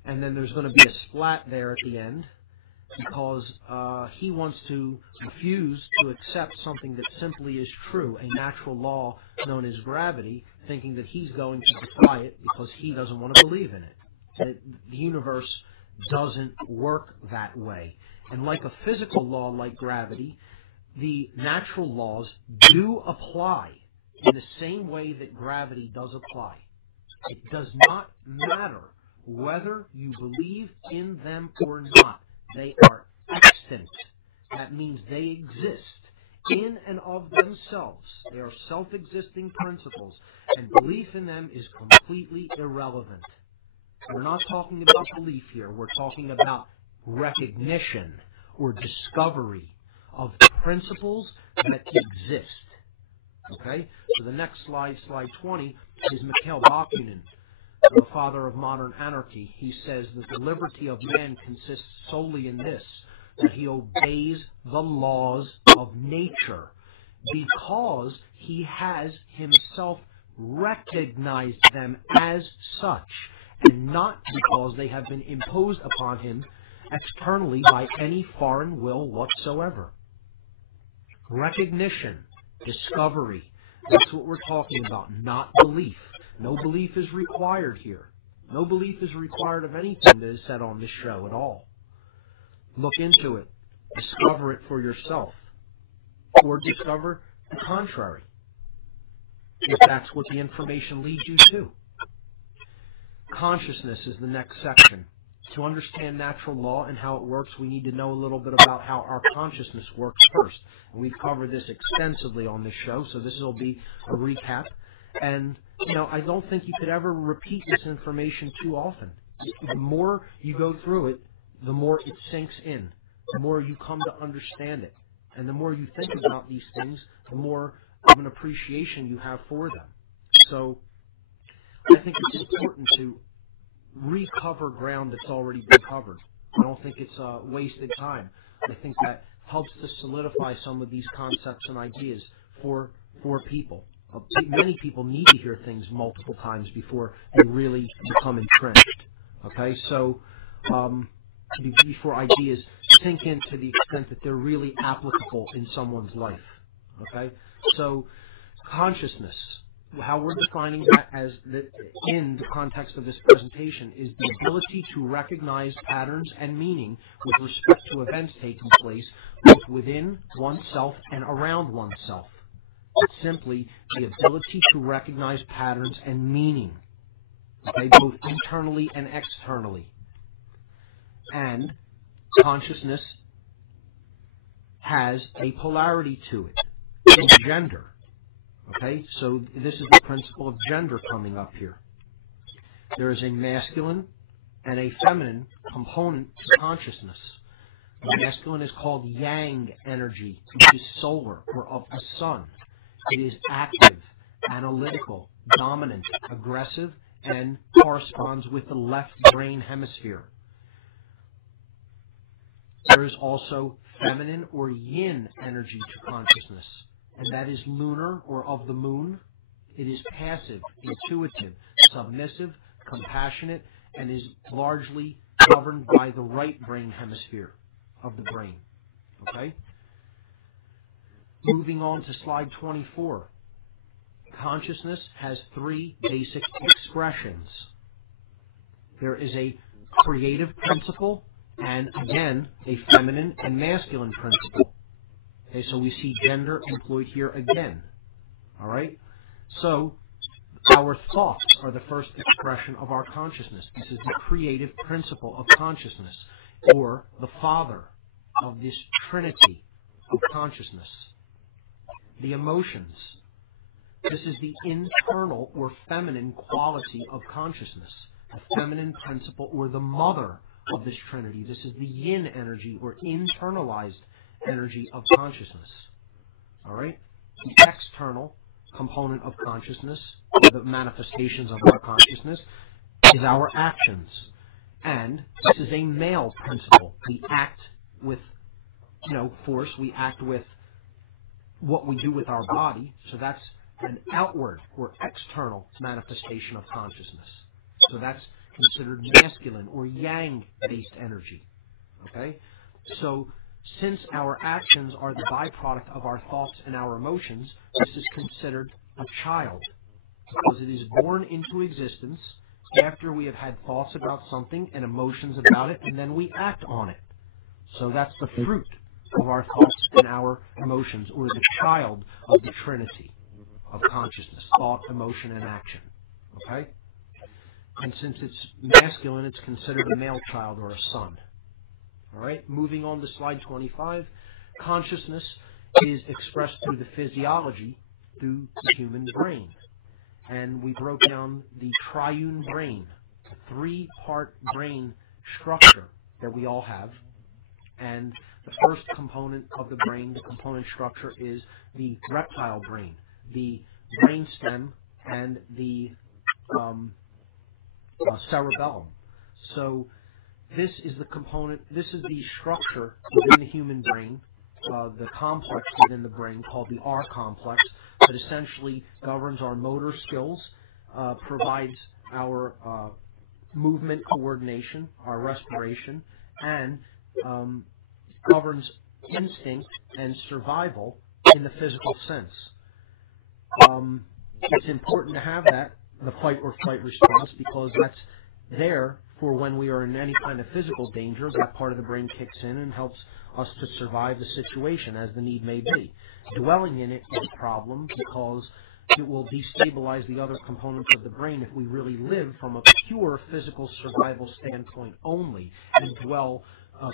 And then there's going to be a splat there at the end because he wants to refuse to accept something that simply is true, a natural law known as gravity, thinking that he's going to defy it because he doesn't want to believe in it. The universe doesn't work that way. And like a physical law like gravity, the natural laws do apply in the same way that gravity does apply. It does not matter whether you believe in them or not. They are extant. That means they exist in and of themselves. They are self-existing principles, and belief in them is completely irrelevant. We're not talking about belief here. We're talking about recognition or discovery of principles that exist. Okay? So the next slide, slide 20, is Mikhail Bakunin, the father of modern anarchy. He says that the liberty of man consists solely in this, that he obeys the laws of nature because he has himself recognized them as such, and not because they have been imposed upon him externally by any foreign will whatsoever. Recognition, discovery, that's what we're talking about, not belief. No belief is required here. No belief is required of anything that is said on this show at all. Look into it. Discover it for yourself. Or discover the contrary, if that's what the information leads you to. Consciousness is the next section. To understand natural law and how it works, we need to know a little bit about how our consciousness works first. And we've covered this extensively on this show, so this will be a recap. And, you know, I don't think you could ever repeat this information too often. The more you go through it, the more it sinks in, the more you come to understand it. And the more you think about these things, the more of an appreciation you have for them. So I think it's important to recover ground that's already been covered. I don't think it's wasted time. I think that helps to solidify some of these concepts and ideas for people. Many people need to hear things multiple times before they really become entrenched. Okay, so before ideas sink in to the extent that they're really applicable in someone's life. Okay, so consciousness, how we're defining that as in the context of this presentation, is the ability to recognize patterns and meaning with respect to events taking place both within oneself and around oneself. It's simply the ability to recognize patterns and meaning, okay, both internally and externally. And consciousness has a polarity to it, in gender. Okay, so this is the principle of gender coming up here. There is a masculine and a feminine component to consciousness. The masculine is called yang energy, which is solar or of the sun. It is active, analytical, dominant, aggressive, and corresponds with the left brain hemisphere. There is also feminine or yin energy to consciousness, and that is lunar or of the moon. It is passive, intuitive, submissive, compassionate, and is largely governed by the right brain hemisphere of the brain. Okay? Moving on to slide 24. Consciousness has three basic expressions. There is a creative principle, and again, a feminine and masculine principle. Okay, so we see gender employed here again. All right? So, our thoughts are the first expression of our consciousness. This is the creative principle of consciousness, or the father of this trinity of consciousness. The emotions. This is the internal or feminine quality of consciousness, the feminine principle or the mother of this trinity. This is the yin energy or internalized energy of consciousness. All right? The external component of consciousness, or the manifestations of our consciousness, is our actions. And this is a male principle. We act with, force. We act with what we do with our body. So that's an outward or external manifestation of consciousness. So that's considered masculine or yang-based energy. Okay? So since our actions are the byproduct of our thoughts and our emotions, this is considered a child, because it is born into existence after we have had thoughts about something and emotions about it, and then we act on it. So that's the fruit of our thoughts and our emotions, or the child of the trinity of consciousness, thought, emotion, and action. Okay? And since it's masculine, it's considered a male child or a son. All right? Moving on to slide 25. Consciousness is expressed through the physiology, through the human brain. And we broke down the triune brain, a three-part brain structure that we all have. And the first component of the brain, the component structure, is the reptile brain, the brainstem, and the cerebellum. So this is the component, this is the structure within the human brain, the complex within the brain called the R complex, that essentially governs our motor skills, provides our movement coordination, our respiration, and governs instinct and survival in the physical sense. It's important to have that, the fight or flight response, because that's there for when we are in any kind of physical danger. That part of the brain kicks in and helps us to survive the situation as the need may be. Dwelling in it is a problem because it will destabilize the other components of the brain if we really live from a pure physical survival standpoint only and dwell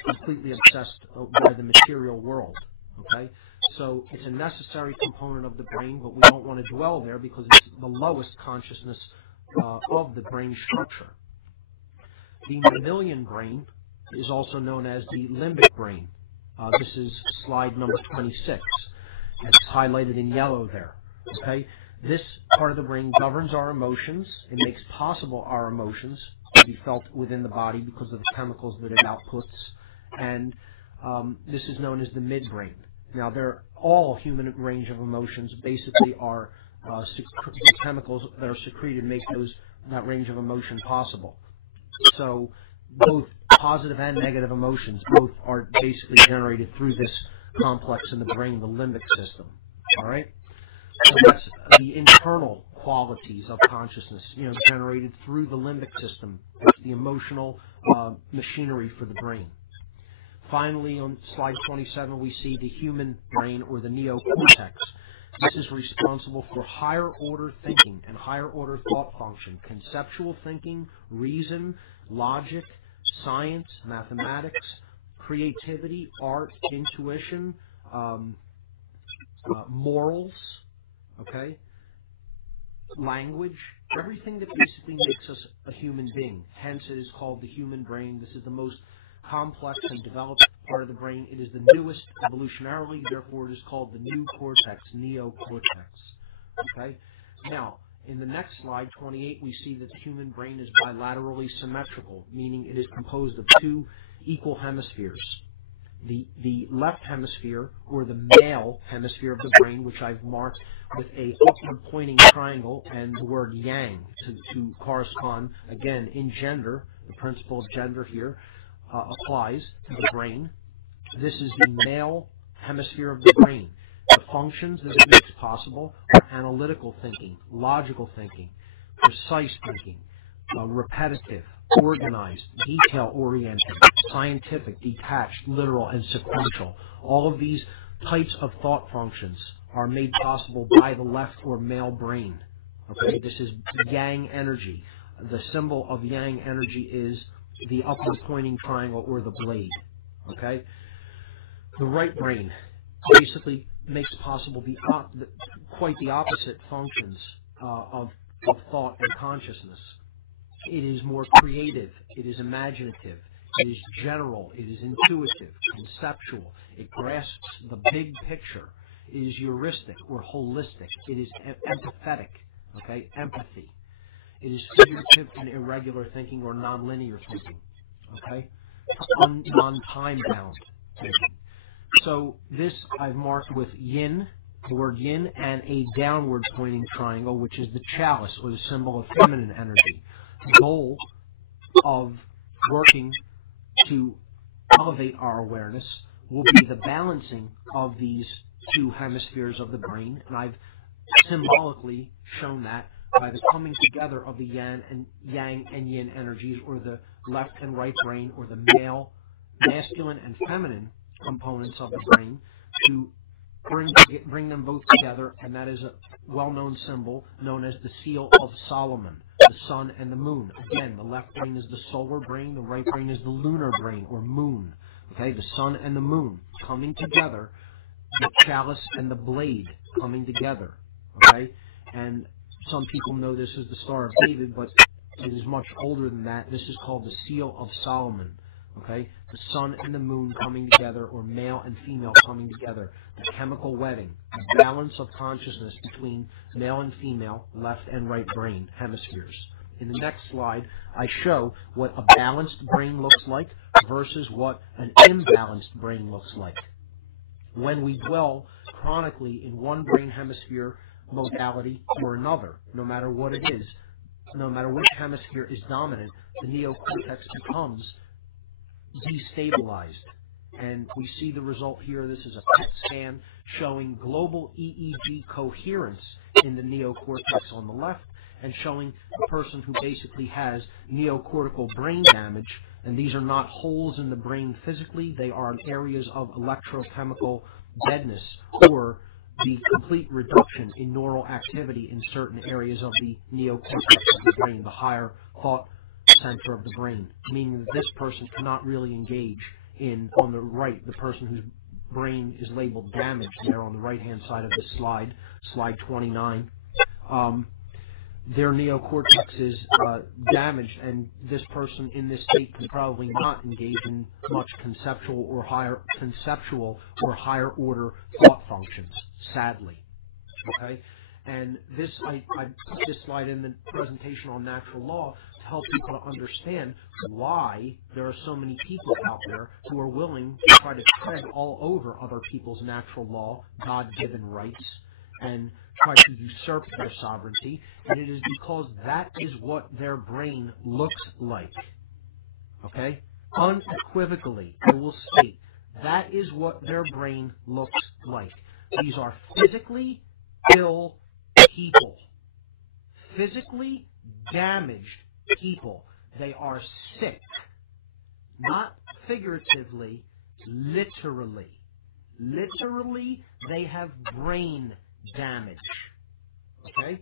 completely obsessed by the material world. Okay? So it's a necessary component of the brain, but we don't want to dwell there because it's the lowest consciousness of the brain structure. The mammalian brain is also known as the limbic brain. This is slide number 26. It's highlighted in yellow there. Okay? This part of the brain governs our emotions. It makes possible our emotions to be felt within the body because of the chemicals that it outputs. And this is known as the midbrain. Now, all human range of emotions basically are chemicals that are secreted make that range of emotion possible. So both positive and negative emotions both are basically generated through this complex in the brain, the limbic system. All right? So that's the internal qualities of consciousness, generated through the limbic system. It's the emotional machinery for the brain. Finally, on slide 27, we see the human brain, or the neocortex. This is responsible for higher order thinking and higher order thought function, conceptual thinking, reason, logic, science, mathematics, creativity, art, intuition, morals, okay, language, everything that basically makes us a human being. Hence, it is called the human brain. This is the most complex and developed part of the brain. It is the newest evolutionarily, therefore it is called the new cortex, neocortex. Okay? Now, in the next slide, 28, we see that the human brain is bilaterally symmetrical, meaning it is composed of two equal hemispheres. The left hemisphere, or the male hemisphere of the brain, which I've marked with a upward pointing triangle and the word yang to correspond, again, in gender. The principle of gender here applies to the brain. This is the male hemisphere of the brain. The functions that it makes possible are analytical thinking, logical thinking, precise thinking, repetitive, organized, detail-oriented, scientific, detached, literal, and sequential. All of these types of thought functions are made possible by the left or male brain. Okay, this is yang energy. The symbol of yang energy is the upward pointing triangle or the blade. Okay, the right brain basically makes possible quite the opposite functions of thought and consciousness. It is more creative, it is imaginative, it is general, it is intuitive, conceptual, it grasps the big picture, it is heuristic or holistic, it is empathetic, okay, empathy. It is figurative and irregular thinking or nonlinear thinking, okay, non-time bound thinking. So this I've marked with yin, the word yin, and a downward pointing triangle, which is the chalice or the symbol of feminine energy. The goal of working to elevate our awareness will be the balancing of these two hemispheres of the brain, and I've symbolically shown that by the coming together of the yang and yin energies, or the left and right brain, or the masculine and feminine components of the brain, to bring them both together, and that is a well-known symbol known as the seal of Solomon, the sun and the moon. Again, the left brain is the solar brain, the right brain is the lunar brain or moon. Okay, the sun and the moon coming together, the chalice and the blade coming together. Okay, and some people know this as the Star of David, but it is much older than that. This is called the seal of Solomon. Okay, the sun and the moon coming together, or male and female coming together, the chemical wedding, the balance of consciousness between male and female, left and right brain hemispheres. In the next slide, I show what a balanced brain looks like versus what an imbalanced brain looks like. When we dwell chronically in one brain hemisphere modality or another, no matter what it is, no matter which hemisphere is dominant, the neocortex becomes destabilized. And we see the result here. This is a PET scan showing global EEG coherence in the neocortex on the left, and showing a person who basically has neocortical brain damage. And these are not holes in the brain physically, they are areas of electrochemical deadness, or the complete reduction in neural activity in certain areas of the neocortex of the brain, the higher thought center of the brain, meaning that this person cannot really engage in, on the right, the person whose brain is labeled damaged there on the right-hand side of the slide, slide 29. Their neocortex is damaged, and this person in this state can probably not engage in much conceptual or higher order thought functions, sadly. Okay? And this, I put this slide in the presentation on natural law to help people to understand why there are so many people out there who are willing to try to tread all over other people's natural law, God-given rights, and try to usurp their sovereignty. And it is because that is what their brain looks like. Okay? Unequivocally, I will state, that is what their brain looks like. These are physically ill people, physically damaged people. They are sick, not figuratively, literally. Literally, they have brain damage. Okay?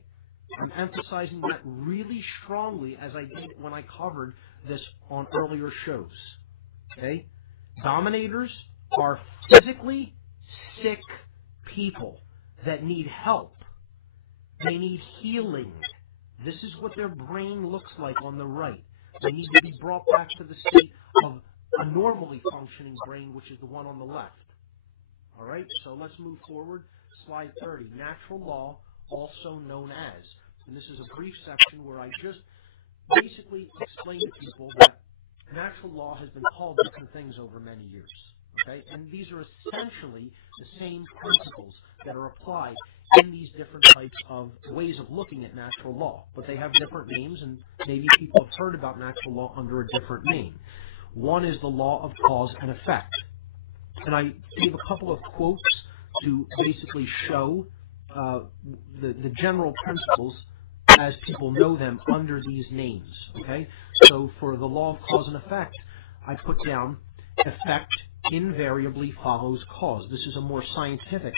I'm emphasizing that really strongly, as I did when I covered this on earlier shows. Okay? Dominators are physically sick people that need help. They need healing. This is what their brain looks like on the right. They need to be brought back to the state of a normally functioning brain, which is the one on the left. All right, so let's move forward. Slide 30, natural law, also known as. And this is a brief section where I just basically explain to people that natural law has been called different things over many years. Okay, and these are essentially the same principles that are applied in these different types of ways of looking at natural law, but they have different names, and maybe people have heard about natural law under a different name. One is the law of cause and effect, and I gave a couple of quotes to basically show the general principles as people know them under these names. Okay, so for the law of cause and effect, I put down effect invariably follows cause. This is a more scientific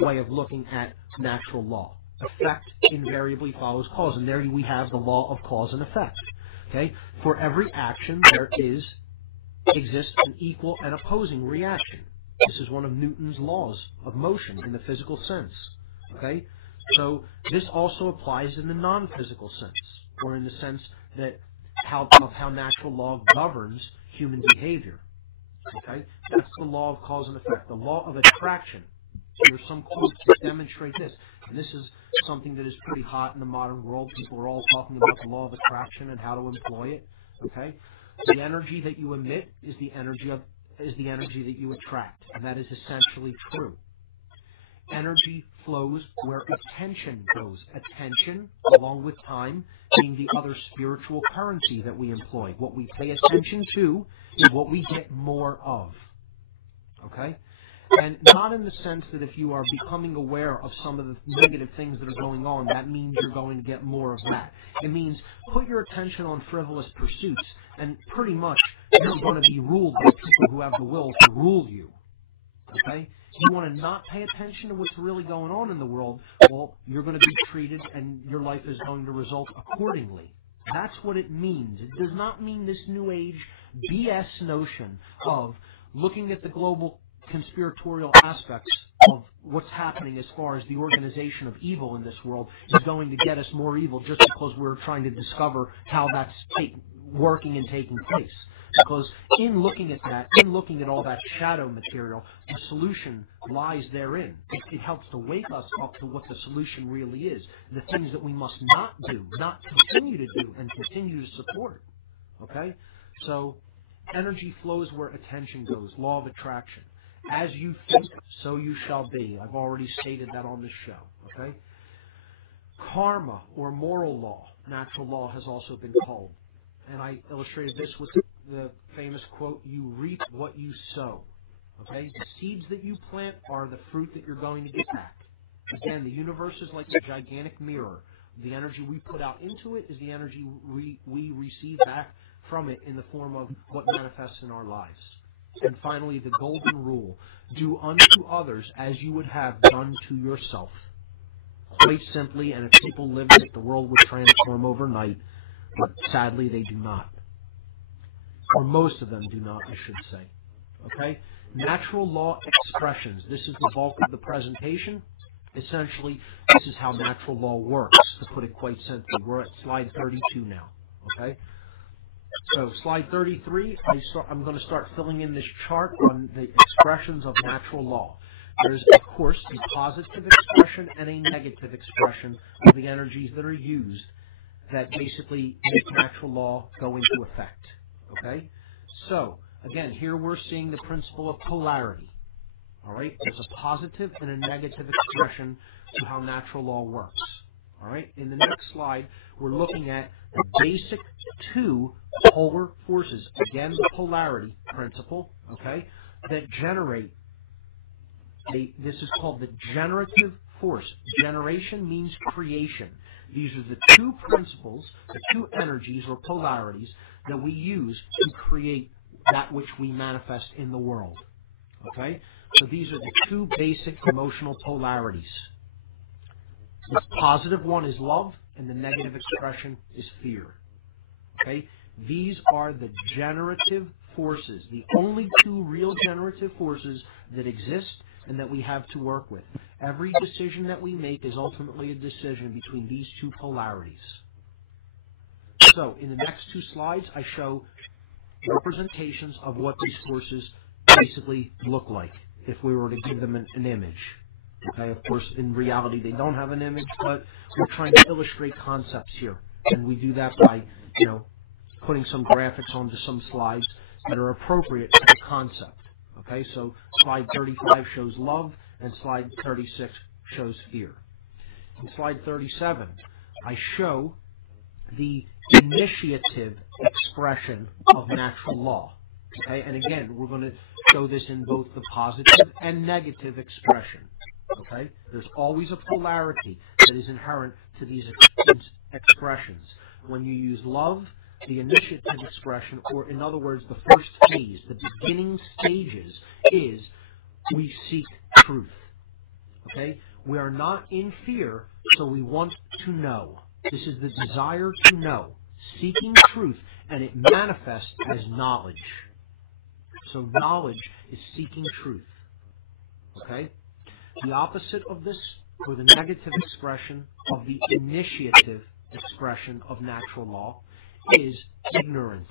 way of looking at natural law. Effect invariably follows cause, and there we have the law of cause and effect. Okay, for every action there exists an equal and opposing reaction. This is one of Newton's laws of motion in the physical sense. Okay, so this also applies in the non-physical sense, or in the sense that how natural law governs human behavior. Okay, that's the law of cause and effect. The law of attraction. There are some quotes that demonstrate this, and this is something that is pretty hot in the modern world. People are all talking about the law of attraction and how to employ it. Okay, the energy that you emit is the energy that you attract, and that is essentially true. Energy flows where attention goes. Attention, along with time, being the other spiritual currency that we employ. What we pay attention to is what we get more of. Okay? And not in the sense that if you are becoming aware of some of the negative things that are going on, that means you're going to get more of that. It means put your attention on frivolous pursuits, and pretty much you're going to be ruled by people who have the will to rule you. Okay? You want to not pay attention to what's really going on in the world, well, you're going to be treated and your life is going to result accordingly. That's what it means. It does not mean this New Age BS notion of looking at the global conspiratorial aspects of what's happening as far as the organization of evil in this world is going to get us more evil just because we're trying to discover how that's working and taking place. Because in looking at that, in looking at all that shadow material, the solution lies therein. It helps to wake us up to what the solution really is. The things that we must not do, not continue to do, and continue to support. Okay? So, energy flows where attention goes. Law of attraction. As you think, so you shall be. I've already stated that on this show. Okay? Karma, or moral law, natural law has also been called. And I illustrated this with the famous quote, you reap what you sow. Okay? The seeds that you plant are the fruit that you're going to get back. Again, the universe is like a gigantic mirror. The energy we put out into it is the energy we receive back from it in the form of what manifests in our lives. And finally, the golden rule, do unto others as you would have done to yourself. Quite simply, and if people lived it, the world would transform overnight, but sadly they do not. Or most of them do not, I should say. Okay? Natural law expressions. This is the bulk of the presentation. Essentially, this is how natural law works, to put it quite simply. We're at slide 32 now. Okay? So, slide 33, I'm going to start filling in this chart on the expressions of natural law. There's, of course, a positive expression and a negative expression of the energies that are used that basically make natural law go into effect. Okay? So, again, here we're seeing the principle of polarity. All right? There's a positive and a negative expression to how natural law works. All right? In the next slide, we're looking at the basic two polar forces. Again, the polarity principle, okay, that generate this is called the generative force. Generation means creation. These are the two principles, the two energies or polarities that we use to create that which we manifest in the world. Okay? So these are the two basic emotional polarities. The positive one is love, and the negative expression is fear. Okay? These are the generative forces, the only two real generative forces that exist and that we have to work with. Every decision that we make is ultimately a decision between these two polarities. So, in the next two slides, I show representations of what these forces basically look like if we were to give them an image. Okay, of course, in reality, they don't have an image, but we're trying to illustrate concepts here, and we do that by, putting some graphics onto some slides that are appropriate to the concept. Okay, so slide 35 shows love, and slide 36 shows fear. In slide 37, I show the initiative expression of natural law. Okay, and again, we're going to show this in both the positive and negative expression. Okay, there's always a polarity that is inherent to these expressions. When you use love, the initiative expression, or in other words, the first phase, the beginning stages, is we seek truth. Okay, we are not in fear, so we want to know. This is the desire to know, seeking truth, and it manifests as knowledge. So knowledge is seeking truth. Okay? The opposite of this, or the negative expression of the initiative expression of natural law, is ignorance.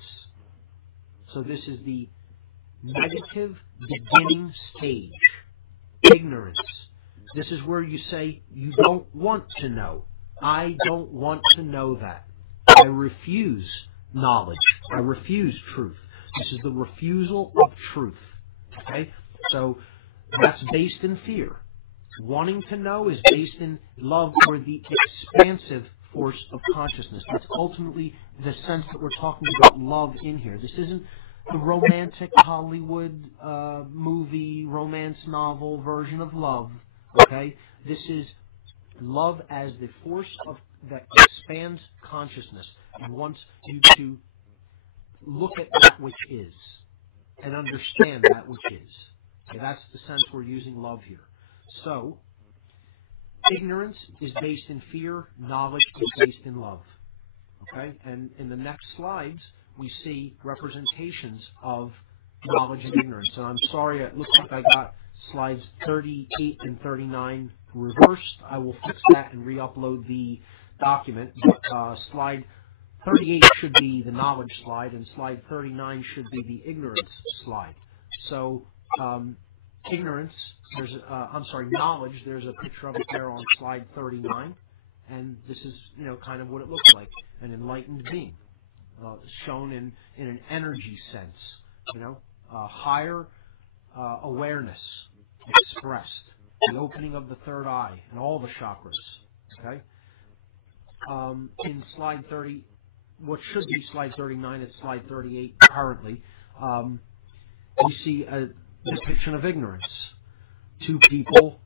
So this is the negative beginning stage. Ignorance. This is where you say, you don't want to know. I don't want to know that. I refuse knowledge. I refuse truth. This is the refusal of truth. Okay? So that's based in fear. Wanting to know is based in love, or the expansive force of consciousness. That's ultimately the sense that we're talking about love in here. This isn't the romantic Hollywood movie, romance novel version of love. Okay? This is love as the force that expands consciousness and wants you to look at that which is and understand that which is. Okay, that's the sense we're using love here. So, ignorance is based in fear, knowledge is based in love. Okay, and in the next slides, we see representations of knowledge and ignorance. And I'm sorry, it looks like I got slides 38 and 39 reversed. I will fix that and re-upload the document. But slide 38 should be the knowledge slide, and slide 39 should be the ignorance slide. So, knowledge, there's a picture of it there on slide 39, and this is, kind of what it looks like, an enlightened being, shown in an energy sense, higher awareness expressed, the opening of the third eye and all the chakras, okay? In slide 30, what should be slide 39, it's slide 38 currently, we see a depiction of ignorance. Two people,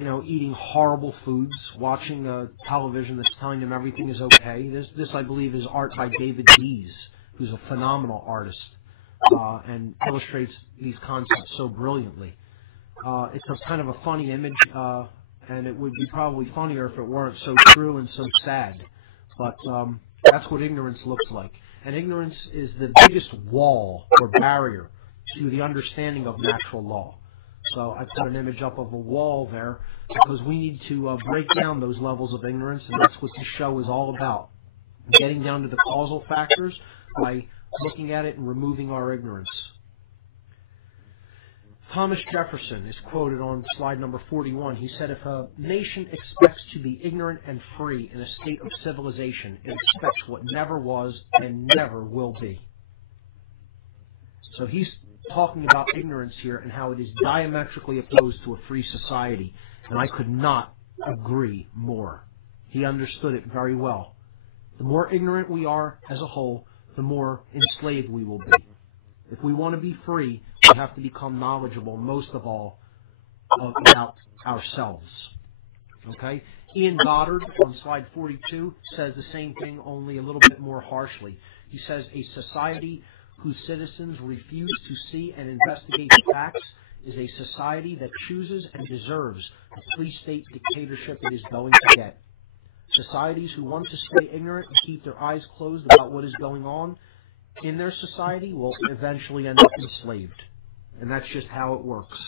eating horrible foods, watching a television that's telling them everything is okay. This I believe, is art by David Dees, who's a phenomenal artist, and illustrates these concepts so brilliantly. It's a kind of a funny image, and it would be probably funnier if it weren't so true and so sad. But that's what ignorance looks like. And ignorance is the biggest wall or barrier to the understanding of natural law. So I put an image up of a wall there because we need to break down those levels of ignorance, and that's what this show is all about. Getting down to the causal factors by looking at it and removing our ignorance. Thomas Jefferson is quoted on slide number 41. He said, if a nation expects to be ignorant and free in a state of civilization, it expects what never was and never will be. So he's talking about ignorance here and how it is diametrically opposed to a free society, and I could not agree more. He understood it very well. The more ignorant we are as a whole, the more enslaved we will be. If we want to be free, we have to become knowledgeable, most of all, about ourselves. Okay? Ian Goddard on slide 42 says the same thing, only a little bit more harshly. He says, a society whose citizens refuse to see and investigate the facts is a society that chooses and deserves the police-state dictatorship it is going to get. Societies who want to stay ignorant and keep their eyes closed about what is going on in their society will eventually end up enslaved. And that's just how it works.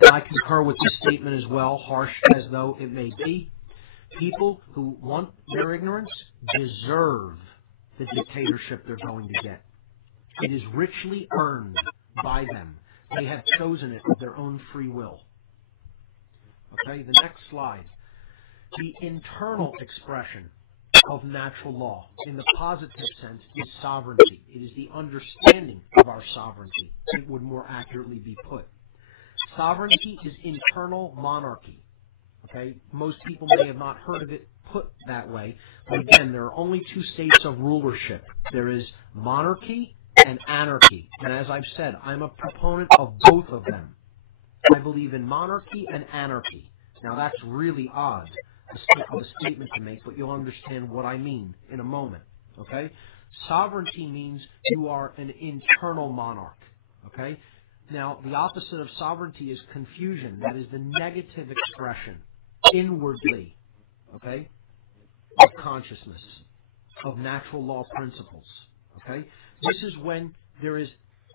And I concur with this statement as well, harsh as though it may be. People who want their ignorance deserve the dictatorship they're going to get. It is richly earned by them. They have chosen it of their own free will. Okay, the next slide. The internal expression of natural law, in the positive sense, is sovereignty. It is the understanding of our sovereignty. It would more accurately be put. Sovereignty is internal monarchy. Okay, most people may have not heard of it put that way, but again, there are only two states of rulership. There is monarchy and anarchy. And as I've said, I'm a proponent of both of them. I believe in monarchy and anarchy. Now that's really odd of a statement to make, but you'll understand what I mean in a moment. Okay? Sovereignty means you are an internal monarch. Okay? Now, the opposite of sovereignty is confusion. That is the negative expression, inwardly, okay, of consciousness, of natural law principles. Okay? This is when there is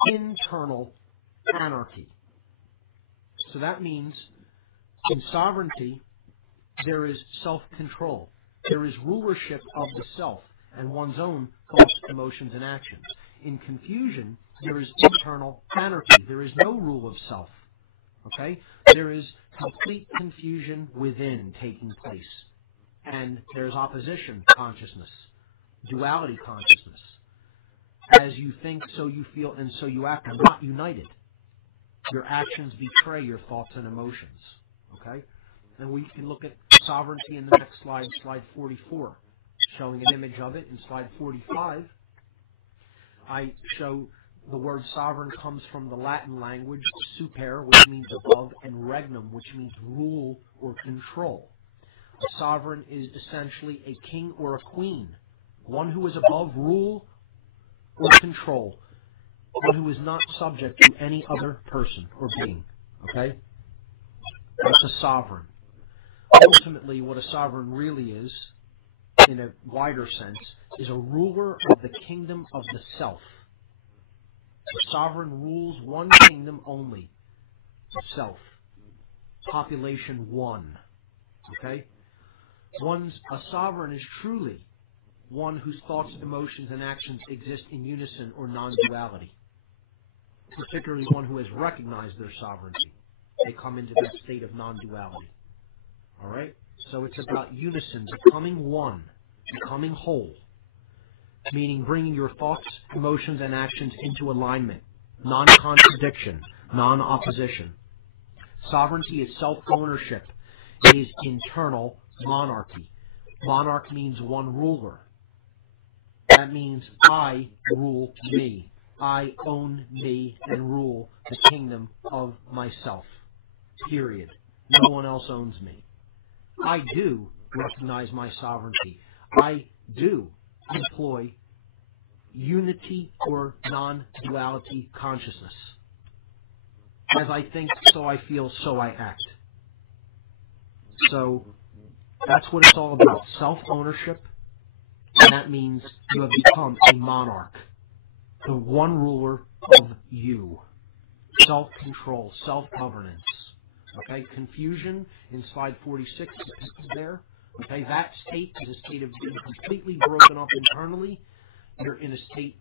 internal anarchy. So that means in sovereignty, there is self-control. There is rulership of the self and one's own thoughts, emotions, and actions. In confusion, there is internal anarchy. There is no rule of self. Okay? There is complete confusion within taking place. And there's opposition consciousness, duality consciousness. As you think, so you feel, and so you act, are not united. Your actions betray your thoughts and emotions. Okay? And we can look at sovereignty in the next slide, slide 44, showing an image of it. In slide 45, I show the word sovereign comes from the Latin language super, which means above, and regnum, which means rule or control. A sovereign is essentially a king or a queen, one who is above rule or control, one who is not subject to any other person or being. Okay? That's a sovereign. Ultimately, what a sovereign really is, in a wider sense, is a ruler of the kingdom of the self. The sovereign rules one kingdom only, the self. Population one. Okay? A sovereign is truly one whose thoughts, emotions, and actions exist in unison or non-duality. Particularly one who has recognized their sovereignty. They come into that state of non-duality. All right? So it's about unison, becoming one, becoming whole, meaning bringing your thoughts, emotions, and actions into alignment, non-contradiction, non-opposition. Sovereignty is self-ownership. It is internal monarchy. Monarch means one ruler. That means I rule me. I own me and rule the kingdom of myself. Period. No one else owns me. I do recognize my sovereignty. I do employ unity or non-duality consciousness. As I think, so I feel, so I act. So that's what it's all about, self-ownership, and that means you have become a monarch, the one ruler of you, self-control, self-governance. Okay, confusion in slide 46 is there. Okay, that state is a state of being completely broken up internally. You're in a state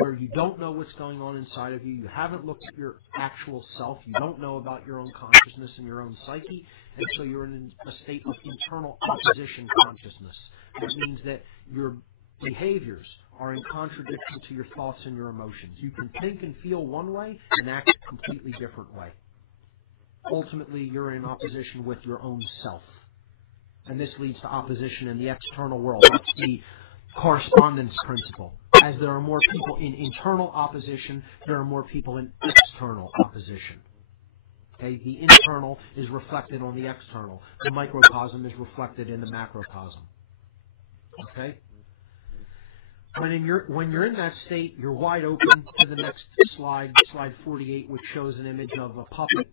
where you don't know what's going on inside of you. You haven't looked at your actual self. You don't know about your own consciousness and your own psyche. And so you're in a state of internal opposition consciousness. That means that your behaviors are in contradiction to your thoughts and your emotions. You can think and feel one way and act a completely different way. Ultimately, you're in opposition with your own self. And this leads to opposition in the external world. That's the correspondence principle. As there are more people in internal opposition, there are more people in external opposition. Okay? The internal is reflected on the external. The microcosm is reflected in the macrocosm. Okay? When you're in that state, you're wide open to the next slide, slide 48, which shows an image of a puppet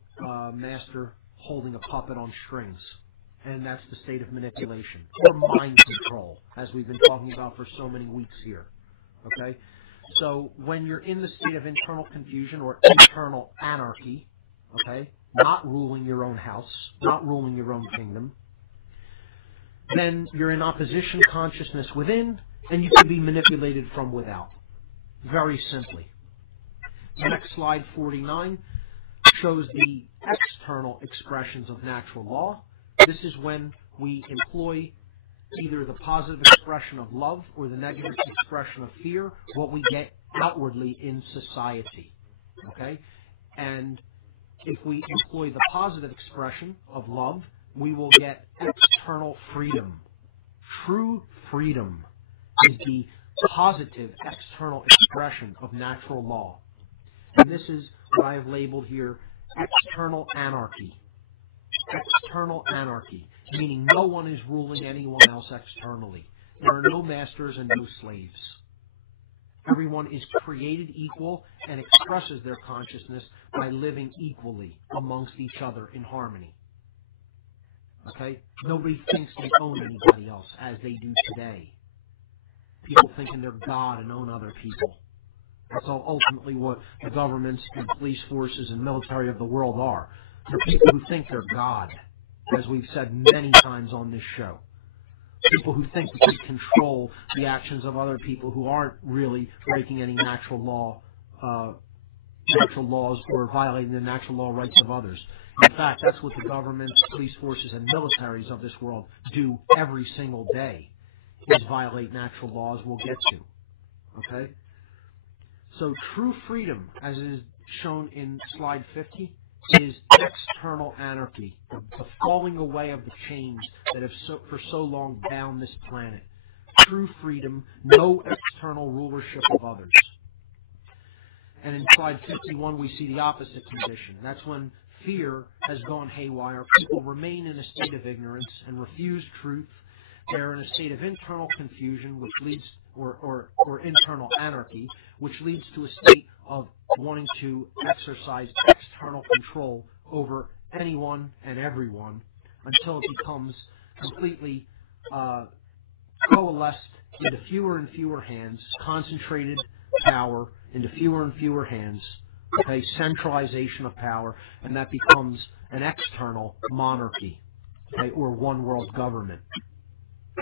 master holding a puppet on strings. and that's the state of manipulation, or mind control, as we've been talking about for so many weeks here. Okay? So when you're in the state of internal confusion or internal anarchy, okay, not ruling your own house, not ruling your own kingdom, then you're in opposition consciousness within, and you can be manipulated from without. Very simply. The next slide, 49, shows the external expressions of natural law. This is when we employ either the positive expression of love or the negative expression of fear, what we get outwardly in society. Okay? And if we employ the positive expression of love, we will get external freedom. True freedom is the positive external expression of natural law. And this is what I have labeled here external anarchy. External anarchy, meaning no one is ruling anyone else externally. There are no masters and no slaves. Everyone is created equal and expresses their consciousness by living equally amongst each other in harmony. Okay? Nobody thinks they own anybody else as they do today. People thinking they're God and own other people. That's ultimately what the governments and police forces and military of the world are. They're people who think they're God, as we've said many times on this show. People who think that they control the actions of other people who aren't really breaking any natural laws or violating the natural law rights of others. In fact, that's what the governments, police forces, and militaries of this world do every single day, is violate natural laws we'll get to. Okay? So true freedom, as is shown in slide 50, is external anarchy, the falling away of the chains that have for so long bound this planet. True freedom, no external rulership of others. And in slide 51, we see the opposite condition. That's when fear has gone haywire. People remain in a state of ignorance and refuse truth. They're in a state of internal confusion, which leads, or internal anarchy, which leads to a state of wanting to exercise external control over anyone and everyone until it becomes completely coalesced into fewer and fewer hands, concentrated power into fewer and fewer hands, okay, centralization of power, and that becomes an external monarchy, okay, or one world government,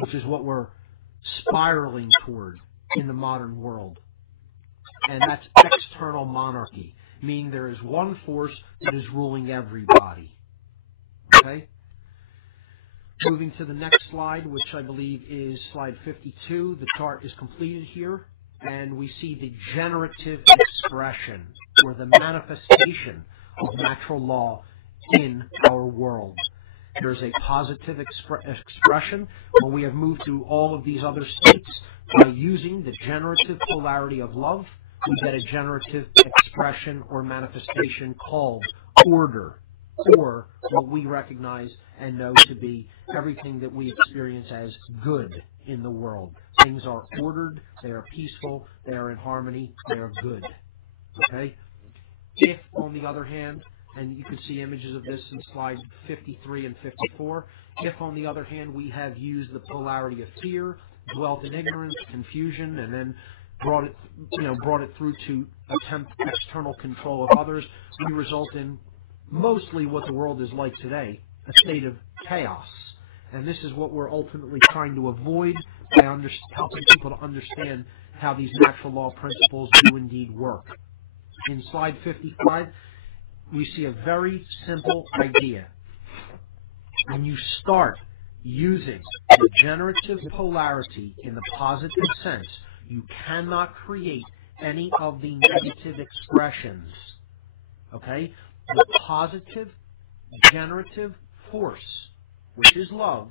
which is what we're spiraling toward in the modern world. And that's external monarchy, meaning there is one force that is ruling everybody. Okay? Moving to the next slide, which I believe is slide 52. The chart is completed here, and we see the generative expression, or the manifestation of natural law in our world. There's a positive expression when we have moved through all of these other states by using the generative polarity of love. We get a generative expression or manifestation called order, or what we recognize and know to be everything that we experience as good in the world. Things are ordered, they are peaceful, they are in harmony, they are good. Okay? If, on the other hand, and you can see images of this in slides 53 and 54, if, on the other hand, we have used the polarity of fear, dwelt in ignorance, confusion, and then brought it through to attempt external control of others, we result in mostly what the world is like today, a state of chaos. And this is what we're ultimately trying to avoid by helping people to understand how these natural law principles do indeed work. In slide 55, we see a very simple idea. When you start using the generative polarity in the positive sense, you cannot create any of the negative expressions. Okay? The positive generative force, which is love,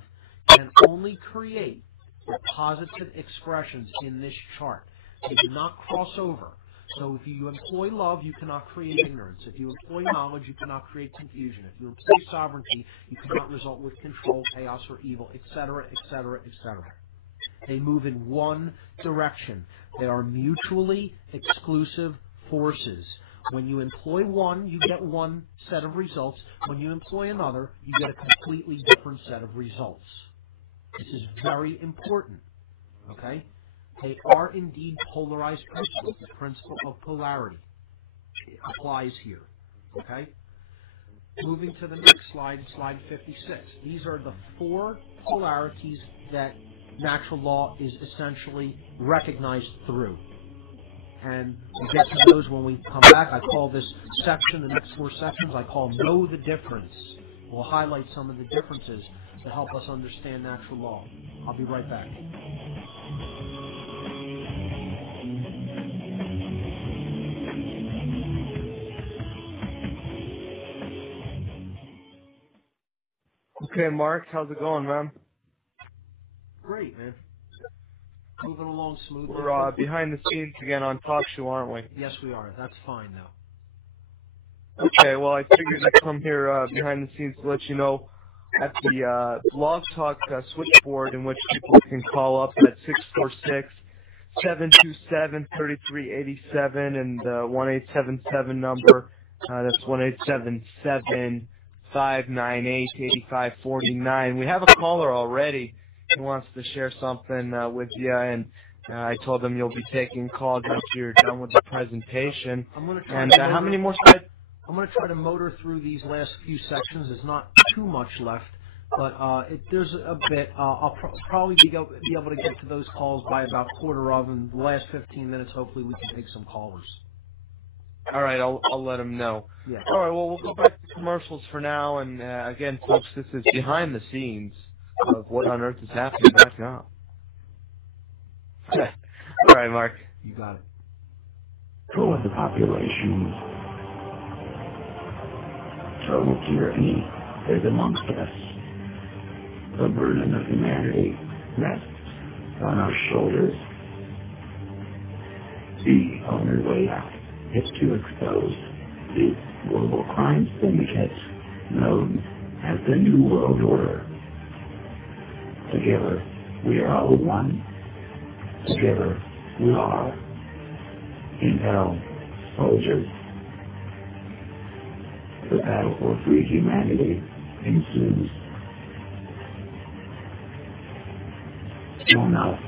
can only create the positive expressions in this chart. They do not cross over. So if you employ love, you cannot create ignorance. If you employ knowledge, you cannot create confusion. If you employ sovereignty, you cannot result with control, chaos, or evil, etc., etc., etc. They move in one direction. They are mutually exclusive forces. When you employ one, you get one set of results. When you employ another, you get a completely different set of results. This is very important, okay? They are indeed polarized principles. The principle of polarity applies here, okay? Moving to the next slide, slide 56. These are the four polarities that natural law is essentially recognized through. And we'll get to those when we come back. I call this section, the next four sections, I call Know the Difference. We'll highlight some of the differences to help us understand natural law. I'll be right back. Okay, Mark, how's it going, man? Great, man. Moving along smoothly. We're behind the scenes again on TalkShoe, aren't we? Yes, we are. That's fine, though. Okay, well, I figured I'd come here behind the scenes to let you know at the Blog Talk switchboard, in which people can call up at 646-727-3387 and the 1877 number. That's 1877-598-8549. We have a caller already who wants to share something with you, and I told him you'll be taking calls after you're done with the presentation. And how many more slides? I'm going to try to motor through these last few sections. There's not too much left, but there's a bit. I'll probably be able to get to those calls by about quarter of, and the last 15 minutes, hopefully, we can take some callers. All right, I'll let them know. Yeah. All right, well, we'll go back to commercials for now, and again, folks, this is behind the scenes of what on earth is happening right now. All right, Mark. You got it. Full of the population. Total tyranny is amongst us. The burden of humanity rests on our shoulders. The only way out is to expose the global crime syndicate known as the New World Order. Together, we are all one. Together, we are Intel soldiers. The battle for free humanity ensues. Join us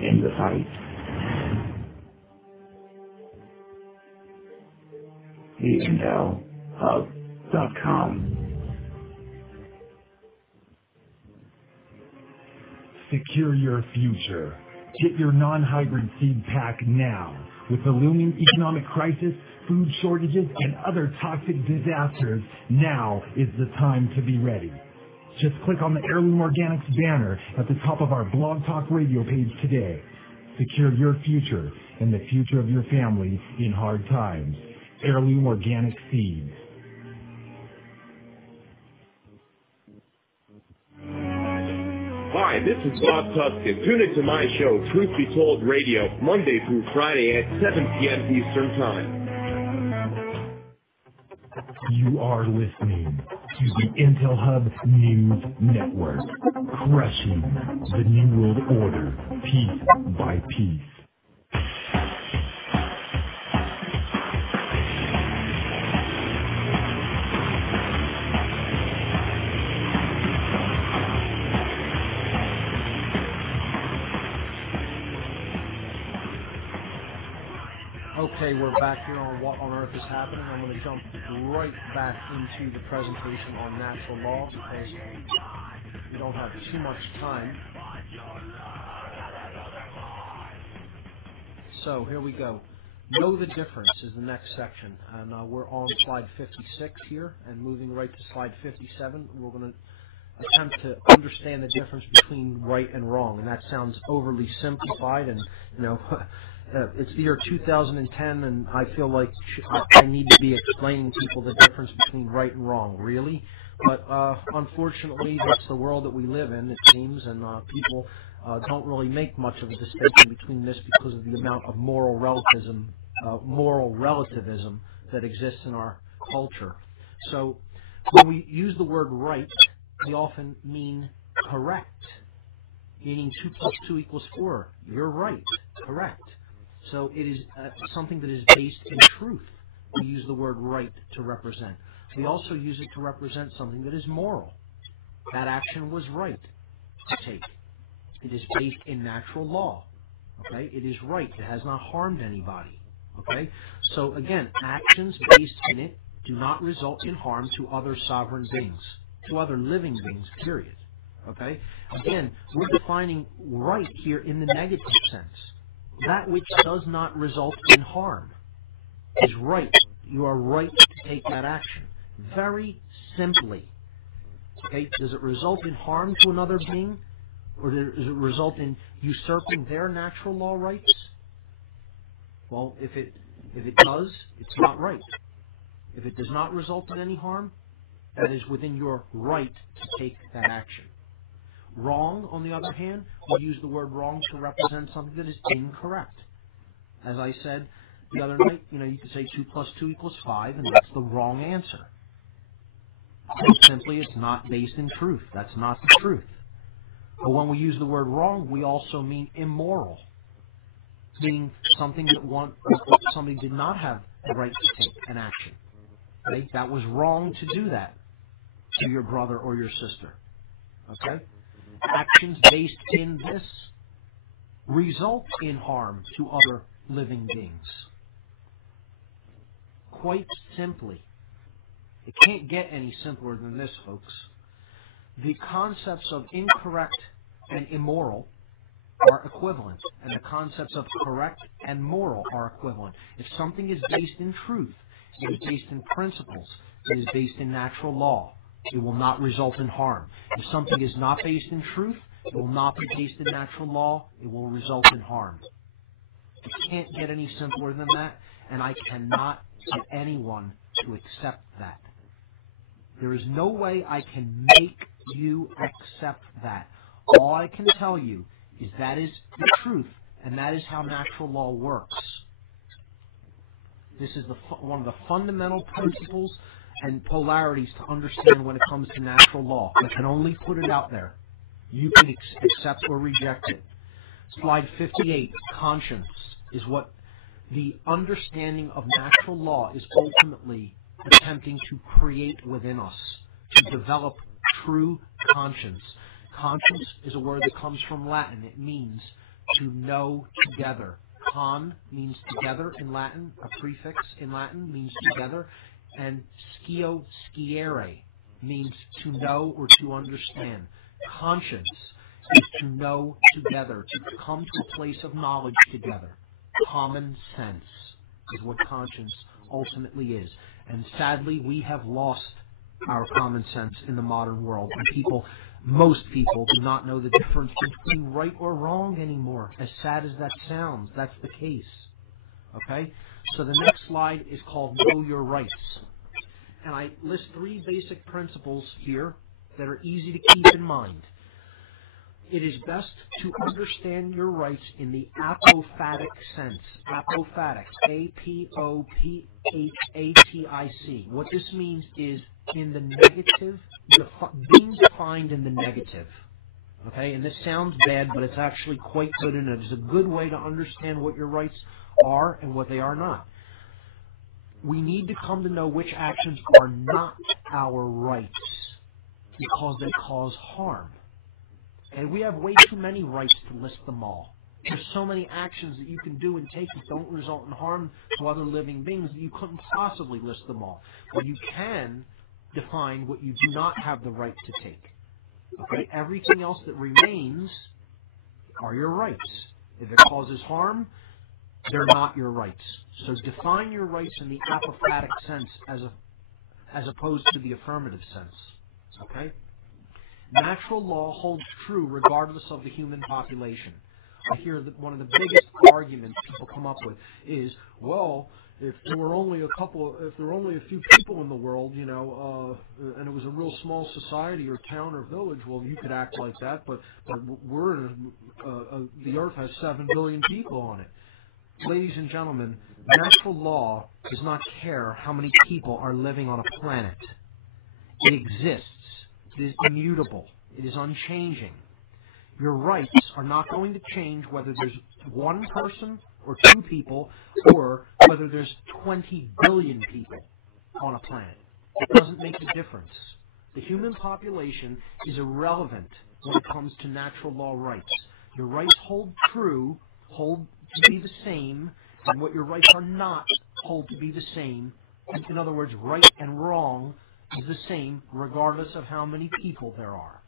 in the fight. TheIntelHub.com. Secure your future. Get your non-hybrid seed pack now. With the looming economic crisis, food shortages, and other toxic disasters, now is the time to be ready. Just click on the Heirloom Organics banner at the top of our Blog Talk Radio page today. Secure your future and the future of your family in hard times. Heirloom Organic Seeds. Hi, this is Bob Tuskin. Tune into my show, Truth Be Told Radio, Monday through Friday at 7 p.m. Eastern Time. You are listening to the Intel Hub News Network, crushing the New World Order piece by piece. Okay, we're back here on What on Earth is Happening. I'm going to jump right back into the presentation on natural law because we don't have too much time. So here we go. Know the Difference is the next section. And we're on slide 56 here, and moving right to slide 57, we're going to attempt to understand the difference between right and wrong. And that sounds overly simplified, and, you know, it's the year 2010, and I feel like I need to be explaining to people the difference between right and wrong, really. But unfortunately, that's the world that we live in, it seems, and people don't really make much of a distinction between this because of the amount of moral relativism that exists in our culture. So when we use the word right, we often mean correct, meaning 2 plus 2 equals 4. You're right, correct. So it is something that is based in truth, we use the word right to represent. We also use it to represent something that is moral. That action was right to take. It is based in natural law. Okay? It is right. It has not harmed anybody. Okay? So again, actions based in it do not result in harm to other sovereign beings, to other living beings, period. Okay? Again, we're defining right here in the negative sense. That which does not result in harm is right. You are right to take that action. Very simply. Okay? Does it result in harm to another being? Or does it result in usurping their natural law rights? Well, if it does, it's not right. If it does not result in any harm, that is within your right to take that action. Wrong, on the other hand, we use the word wrong to represent something that is incorrect. As I said the other night, you could say 2 + 2 = 5, and that's the wrong answer. Quite simply, it's not based in truth. That's not the truth. But when we use the word wrong, we also mean immoral, meaning something that somebody did not have the right to take an action. Okay? That was wrong to do that to your brother or your sister. Okay? Actions based in this result in harm to other living beings. Quite simply. It can't get any simpler than this, folks. The concepts of incorrect and immoral are equivalent, and the concepts of correct and moral are equivalent. If something is based in truth, it is based in principles, it is based in natural law, it will not result in harm. If something is not based in truth, it will not be based in natural law, it will result in harm. It can't get any simpler than that, and I cannot get anyone to accept that. There is no way I can make you accept that. All I can tell you is that is the truth, and that is how natural law works. This is one of the fundamental principles and polarities to understand when it comes to natural law. I can only put it out there. You can accept or reject it. Slide 58, conscience, is what the understanding of natural law is ultimately attempting to create within us, to develop true conscience. Conscience is a word that comes from Latin. It means to know together. Con means together in Latin. A prefix in Latin means together. And scio, sciere, means to know or to understand. Conscience is to know together, to come to a place of knowledge together. Common sense is what conscience ultimately is. And sadly, we have lost our common sense in the modern world. And most people do not know the difference between right or wrong anymore. As sad as that sounds, that's the case. Okay? So the next slide is called Know Your Rights. And I list 3 basic principles here that are easy to keep in mind. It is best to understand your rights in the apophatic sense. Apophatic. A-P-O-P-H-A-T-I-C. What this means is in the negative, being defined in the negative. Okay, and this sounds bad, but it's actually quite good, and it is a good way to understand what your rights are and what they are not. We need to come to know which actions are not our rights because they cause harm. And we have way too many rights to list them all. There's so many actions that you can do and take that don't result in harm to other living beings that you couldn't possibly list them all. But you can define what you do not have the right to take. Okay? Everything else that remains are your rights. If it causes harm, they're not your rights. So define your rights in the apophatic sense as opposed to the affirmative sense. Okay? Natural law holds true regardless of the human population. I hear that one of the biggest arguments people come up with is, well, if there were only a few people in the world, and it was a real small society or town or village, well, you could act like that, but the Earth has 7 billion people on it. Ladies and gentlemen, natural law does not care how many people are living on a planet. It exists. It is immutable. It is unchanging. Your rights are not going to change whether there's 1 person or 2 people, or whether there's 20 billion people on a planet. It doesn't make a difference. The human population is irrelevant when it comes to natural law rights. Your rights hold to be the same, and what your rights are not hold to be the same. In other words, right and wrong is the same regardless of how many people there are.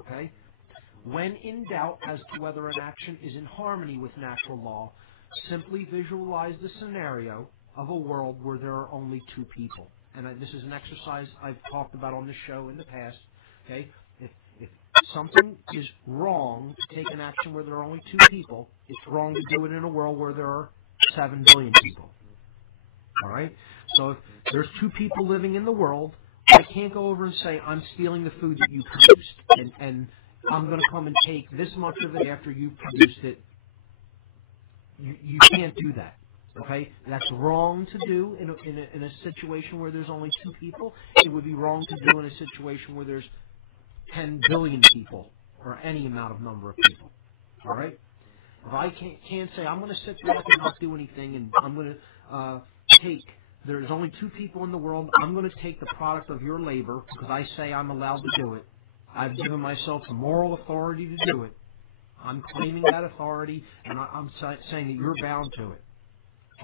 Okay? When in doubt as to whether an action is in harmony with natural law, simply visualize the scenario of a world where there are only 2 people. And this is an exercise I've talked about on this show in the past. Okay? If something is wrong to take an action where there are only 2 people, it's wrong to do it in a world where there are 7 billion people. All right? So if there's 2 people living in the world, I can't go over and say, I'm stealing the food that you produced, and I'm going to come and take this much of it after you produced it. You can't do that. Okay? That's wrong to do in a situation where there's only 2 people. It would be wrong to do in a situation where there's 10 billion people, or any amount of number of people. All right? If I can't say, I'm going to sit back and not do anything, and I'm going to there's only 2 people in the world, I'm going to take the product of your labor because I say I'm allowed to do it. I've given myself the moral authority to do it. I'm claiming that authority, and I'm saying that you're bound to it.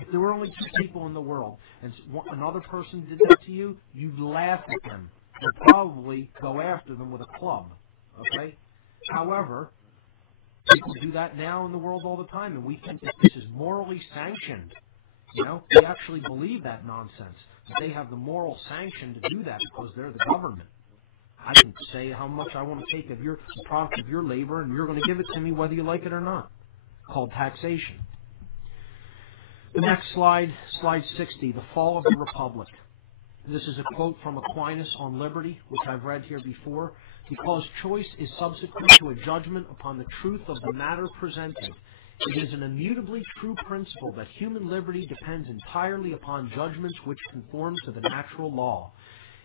If there were only 2 people in the world, and another person did that to you, you'd laugh at them and probably go after them with a club. Okay? However, people do that now in the world all the time, and we think that this is morally sanctioned. You know, they actually believe that nonsense. That they have the moral sanction to do that because they're the government. I can say how much I want to take of the product of your labor, and you're going to give it to me whether you like it or not. Called taxation. The next slide, slide 60, the fall of the Republic. This is a quote from Aquinas on liberty, which I've read here before. Because choice is subsequent to a judgment upon the truth of the matter presented, it is an immutably true principle that human liberty depends entirely upon judgments which conform to the natural law.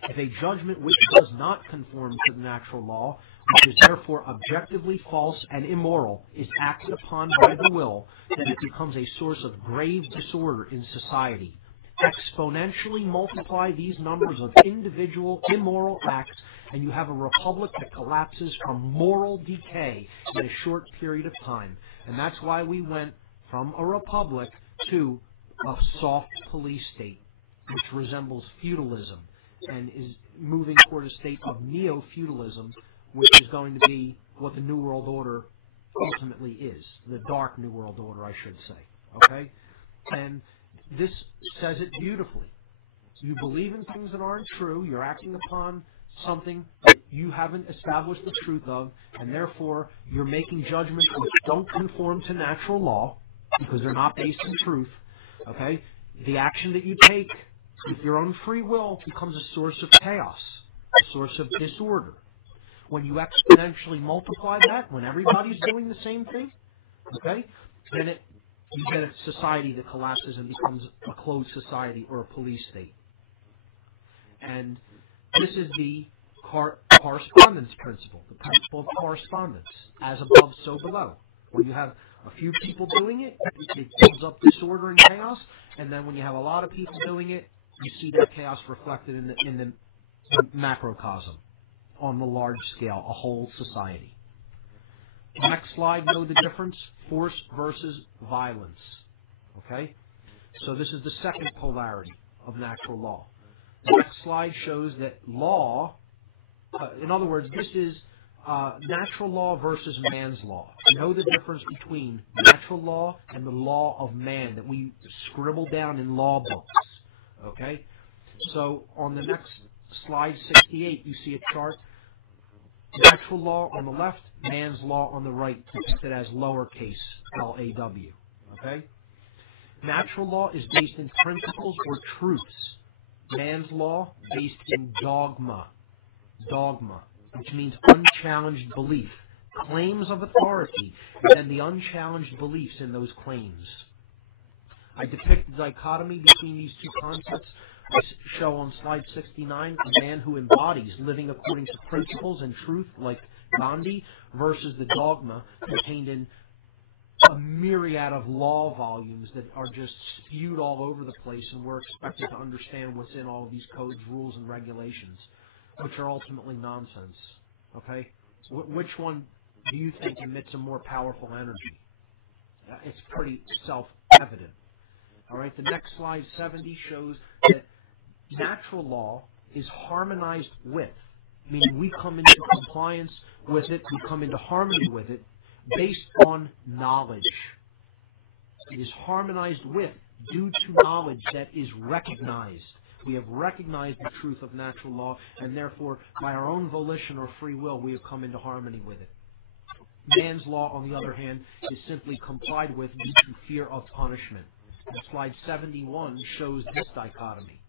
If a judgment which does not conform to the natural law, which is therefore objectively false and immoral, is acted upon by the will, then it becomes a source of grave disorder in society. Exponentially multiply these numbers of individual immoral acts, and you have a republic that collapses from moral decay in a short period of time. And that's why we went from a republic to a soft police state, which resembles feudalism and is moving toward a state of neo-feudalism, which is going to be what the New World Order ultimately is. The Dark New World Order, I should say. Okay? And this says it beautifully. You believe in things that aren't true. You're acting upon something that you haven't established the truth of, and therefore you're making judgments which don't conform to natural law because they're not based in truth. Okay? The action that you take with your own free will becomes a source of chaos, a source of disorder. When you exponentially multiply that, when everybody's doing the same thing, okay, then you get a society that collapses and becomes a closed society or a police state. And this is the correspondence principle, the principle of correspondence, as above, so below. When you have a few people doing it, it builds up disorder and chaos, and then when you have a lot of people doing it, you see that chaos reflected in the macrocosm on the large scale, a whole society. Next slide, know the difference, force versus violence. Okay? So this is the second polarity of natural law. The next slide shows that law, in other words, this is natural law versus man's law. Know the difference between natural law and the law of man that we scribble down in law books. Okay? So on the next slide, 68, you see a chart. Natural law on the left, man's law on the right, depicted as lowercase L-A-W. Okay? Natural law is based in principles or truths. Man's law based in dogma. Dogma, which means unchallenged belief. Claims of authority, and then the unchallenged beliefs in those claims. I depict the dichotomy between these two concepts. I show on slide 69 a man who embodies living according to principles and truth like Gandhi versus the dogma contained in a myriad of law volumes that are just spewed all over the place, and we're expected to understand what's in all of these codes, rules, and regulations, which are ultimately nonsense. Okay? Which one do you think emits a more powerful energy? It's pretty self-evident. All right? The next slide, 70, shows that natural law is harmonized with, meaning we come into compliance with it, we come into harmony with it, based on knowledge. It is harmonized with due to knowledge that is recognized. We have recognized the truth of natural law, and therefore, by our own volition or free will, we have come into harmony with it. Man's law, on the other hand, is simply complied with due to fear of punishment. And slide 71 shows this dichotomy.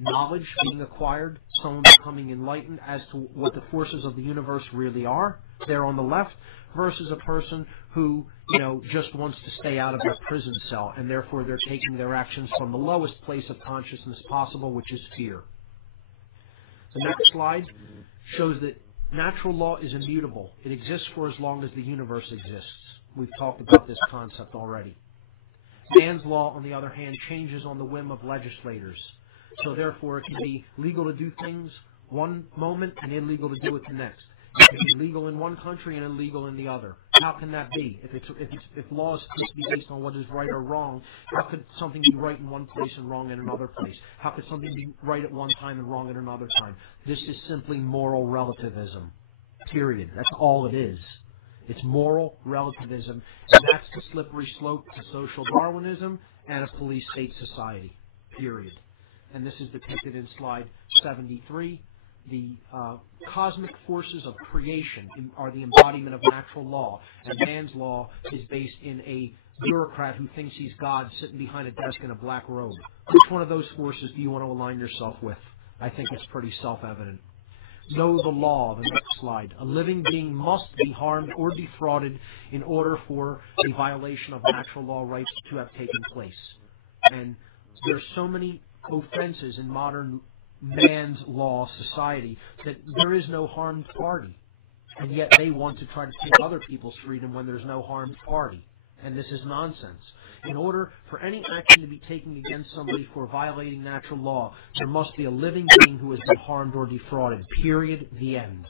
Knowledge being acquired, someone becoming enlightened as to what the forces of the universe really are, there on the left, versus a person who, just wants to stay out of their prison cell, and therefore they're taking their actions from the lowest place of consciousness possible, which is fear. The next slide shows that natural law is immutable. It exists for as long as the universe exists. We've talked about this concept already. Man's law, on the other hand, changes on the whim of legislators. So therefore, it can be legal to do things one moment and illegal to do it the next. It can be legal in one country and illegal in the other. How can that be? If law is supposed to be based on what is right or wrong, how could something be right in one place and wrong in another place? How could something be right at one time and wrong at another time? This is simply moral relativism. Period. That's all it is. It's moral relativism, and that's the slippery slope to social Darwinism and a police state society. Period. And this is depicted in slide 73. The cosmic forces of creation are the embodiment of natural law, and man's law is based in a bureaucrat who thinks he's God sitting behind a desk in a black robe. Which one of those forces do you want to align yourself with? I think it's pretty self-evident. Know the law, the next slide. A living being must be harmed or defrauded in order for a violation of natural law rights to have taken place. And there's so many offenses in modern man's law society that there is no harmed party, and yet they want to try to take other people's freedom when there's no harmed party, and this is nonsense. In order for any action to be taken against somebody for violating natural law, there must be a living being who has been harmed or defrauded. Period. The end.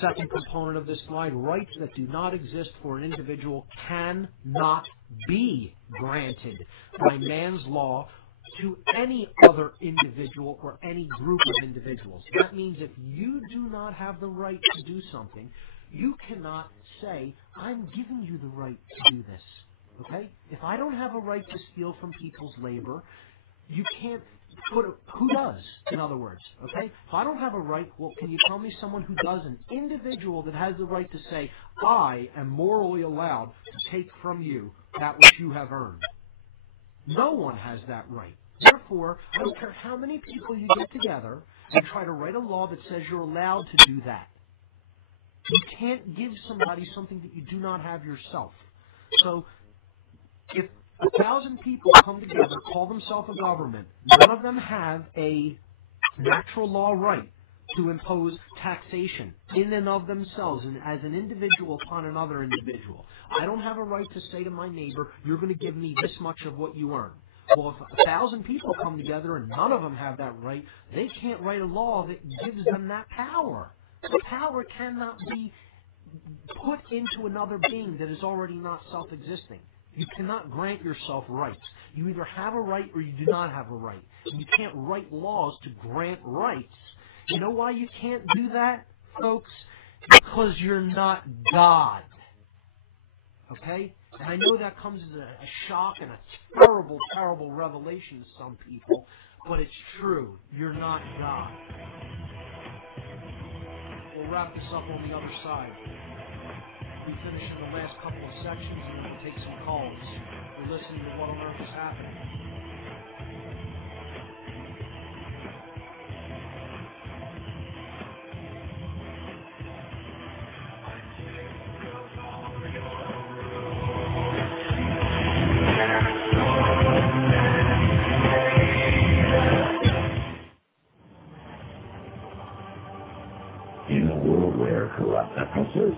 Second component of this slide, rights that do not exist for an individual cannot be granted by man's law to any other individual or any group of individuals. That means if you do not have the right to do something, you cannot say, I'm giving you the right to do this. Okay? If I don't have a right to steal from people's labor, you can't who does, in other words? Okay? If I don't have a right, well, can you tell me someone who does, an individual that has the right to say, I am morally allowed to take from you that which you have earned? No one has that right. Therefore, I don't care how many people you get together and try to write a law that says you're allowed to do that. You can't give somebody something that you do not have yourself. So, if 1,000 people come together, call themselves a government, none of them have a natural law right to impose taxation in and of themselves and as an individual upon another individual. I don't have a right to say to my neighbor, you're going to give me this much of what you earn. Well, if 1,000 people come together and none of them have that right, they can't write a law that gives them that power. The power cannot be put into another being that is already not self-existing. You cannot grant yourself rights. You either have a right or you do not have a right. And you can't write laws to grant rights. You know why you can't do that, folks? Because you're not God. Okay? And I know that comes as a shock and a terrible, terrible revelation to some people, but it's true. You're not God. We'll wrap this up on the other side. We finish in the last couple of sections and we'll take some calls. We're listening to What on Earth is Happening. In a world where corrupt oppressors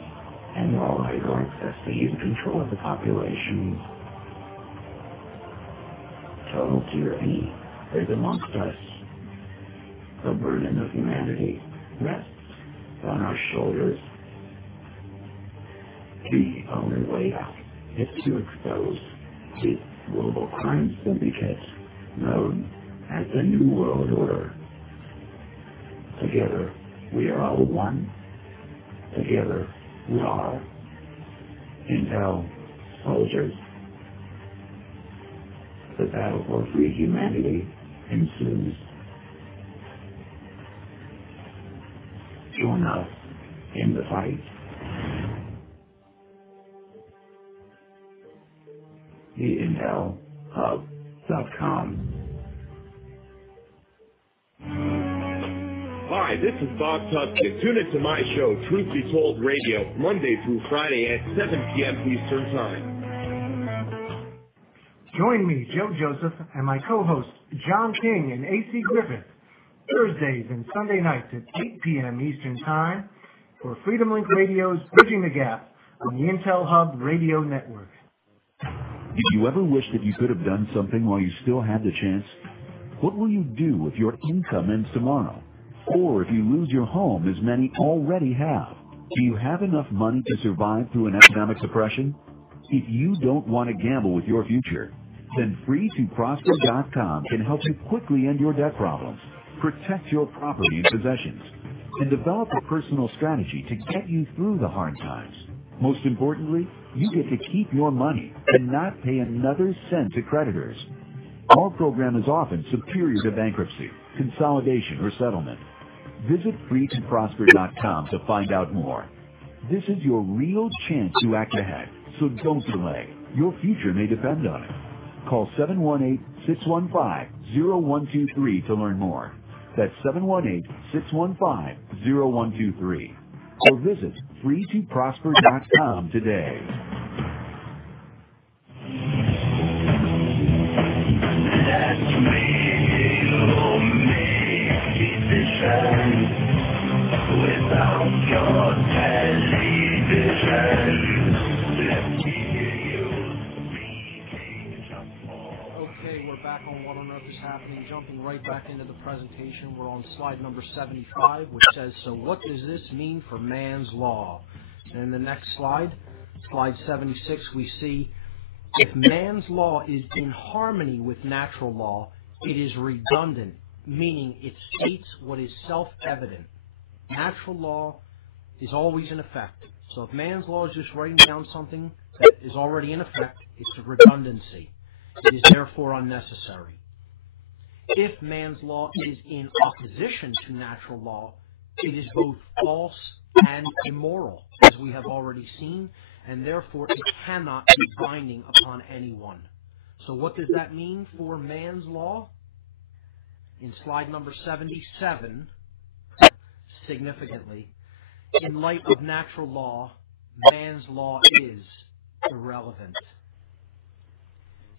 and all idle access to use control of the population. Total tyranny is amongst us. The burden of humanity rests on our shoulders. The only way out is to expose the global crime syndicate known as the New World Order. Together, we are all one. Together, we are Intel soldiers. The battle for free humanity ensues. Join us in the fight. TheIntelHub.com. Hi, this is Bob Tuskin. Tune into my show, Truth Be Told Radio, Monday through Friday at 7 p.m. Eastern Time. Join me, Joe Joseph, and my co-hosts, John King and A.C. Griffith, Thursdays and Sunday nights at 8 p.m. Eastern Time for Freedom Link Radio's Bridging the Gap on the Intel Hub Radio Network. Did you ever wish that you could have done something while you still had the chance? What will you do if your income ends tomorrow? Or if you lose your home, as many already have? Do you have enough money to survive through an economic depression? If you don't want to gamble with your future, then FreeToProsper.com can help you quickly end your debt problems, protect your property and possessions, and develop a personal strategy to get you through the hard times. Most importantly, you get to keep your money and not pay another cent to creditors. Our program is often superior to bankruptcy, consolidation, or settlement. Visit FreeToProsper.com to find out more. This is your real chance to act ahead, so don't delay. Your future may depend on it. Call 718-615-0123 to learn more. That's 718-615-0123. Or visit FreeToProsper.com today. Let me make decisions without your television. Let me hear you speaking. Okay, we're back on What on Earth is Happening, jumping right back into the presentation. We're on slide number 75, which says, so what does this mean for man's law? And in the next slide, slide 76, we see, if man's law is in harmony with natural law, it is redundant, meaning it states what is self-evident. Natural law is always in effect. So if man's law is just writing down something that is already in effect, it's a redundancy. It is therefore unnecessary. If man's law is in opposition to natural law, it is both false and immoral, as we have already seen, and therefore it cannot be binding upon anyone. So what does that mean for man's law? In slide number 77, significantly, in light of natural law, man's law is irrelevant.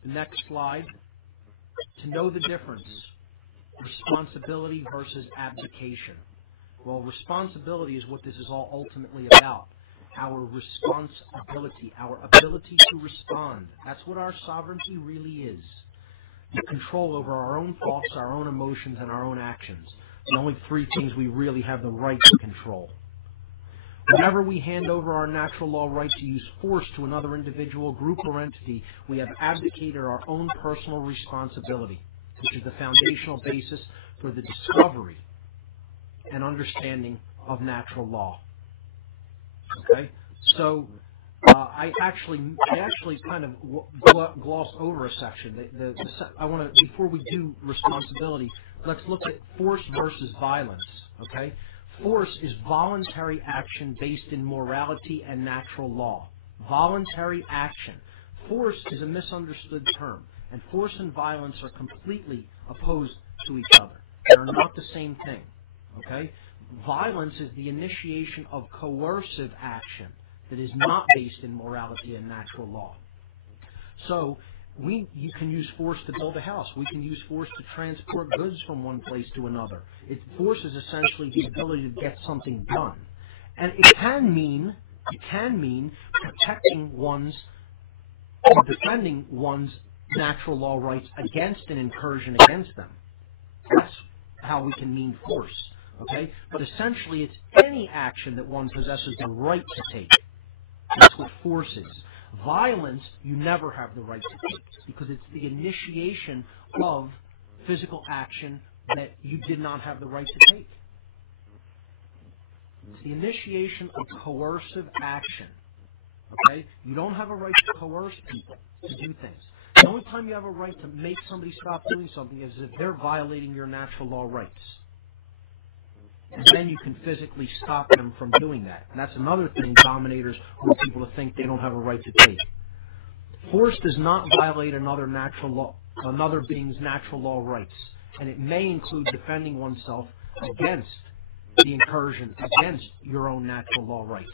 The next slide, to know the difference, responsibility versus abdication. Well, responsibility is what this is all ultimately about. Our responsibility, our ability to respond. That's what our sovereignty really is. The control over our own thoughts, our own emotions, and our own actions. The only three things we really have the right to control. Whenever we hand over our natural law right to use force to another individual, group, or entity, we have abdicated our own personal responsibility, which is the foundational basis for the discovery and understanding of natural law. Okay, so I actually kind of glossed over a section. I want to, before we do responsibility, let's look at force versus violence. Okay, force is voluntary action based in morality and natural law. Voluntary action. Force is a misunderstood term, and force and violence are completely opposed to each other. They are not the same thing. Okay. Violence is the initiation of coercive action that is not based in morality and natural law. So you can use force to build a house. We can use force to transport goods from one place to another. Force is essentially the ability to get something done. And it can mean It can mean protecting one's or defending one's natural law rights against an incursion against them. That's how we can mean force. Okay? But essentially, it's any action that one possesses the right to take. That's what force is. Violence, you never have the right to take because it's the initiation of physical action that you did not have the right to take. It's the initiation of coercive action. Okay? You don't have a right to coerce people to do things. The only time you have a right to make somebody stop doing something is if they're violating your natural law rights. And then you can physically stop them from doing that. And that's another thing dominators want people to think they don't have a right to take. Force does not violate another being's natural law rights. And it may include defending oneself against the incursion, against your own natural law rights.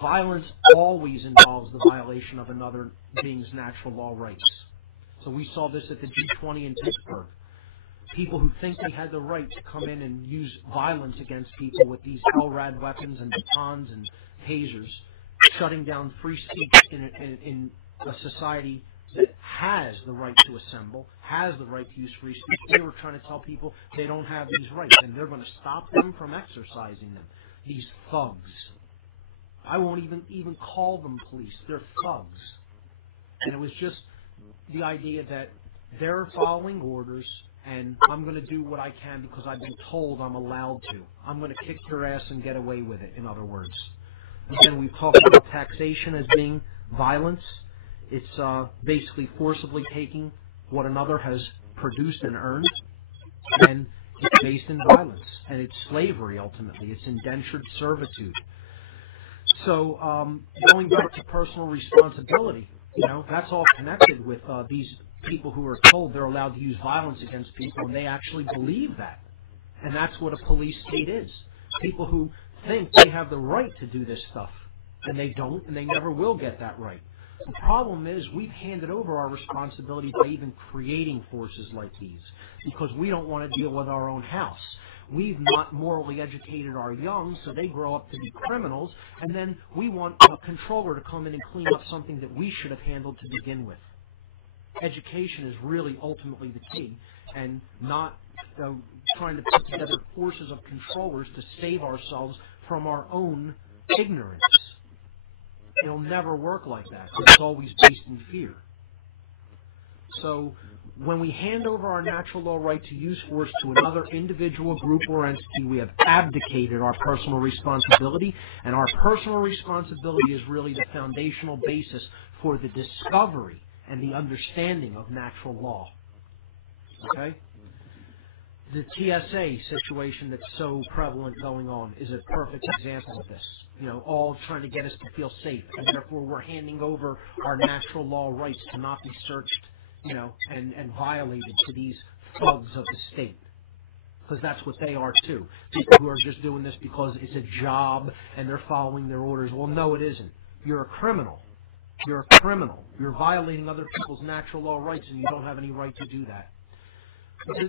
Violence always involves the violation of another being's natural law rights. So we saw this at the G20 in Pittsburgh. People who think they had the right to come in and use violence against people with these LRAD weapons and batons and tasers, shutting down free speech in a society that has the right to assemble, has the right to use free speech. They were trying to tell people they don't have these rights, and they're going to stop them from exercising them. These thugs. I won't even call them police. They're thugs. And it was just the idea that they're following orders, and I'm going to do what I can because I've been told I'm allowed to. I'm going to kick your ass and get away with it, in other words. Again, we've talked about taxation as being violence. It's basically forcibly taking what another has produced and earned, and it's based in violence. And it's slavery, ultimately. It's indentured servitude. So going back to personal responsibility, that's all connected with these people who are told they're allowed to use violence against people, and they actually believe that. And that's what a police state is. People who think they have the right to do this stuff, and they don't, and they never will get that right. The problem is we've handed over our responsibility by even creating forces like these because we don't want to deal with our own house. We've not morally educated our young, so they grow up to be criminals, and then we want a controller to come in and clean up something that we should have handled to begin with. Education is really ultimately the key, and not trying to put together forces of controllers to save ourselves from our own ignorance. It'll never work like that. It's always based in fear. So when we hand over our natural law right to use force to another individual, group, or entity, we have abdicated our personal responsibility, and our personal responsibility is really the foundational basis for the discovery and the understanding of natural law. Okay? The TSA situation that's so prevalent going on is a perfect example of this. All trying to get us to feel safe, and therefore we're handing over our natural law rights to not be searched, and violated to these thugs of the state. Because that's what they are too. People who are just doing this because it's a job and they're following their orders. Well, no, it isn't. You're a criminal. You're a criminal. You're violating other people's natural law rights, and you don't have any right to do that.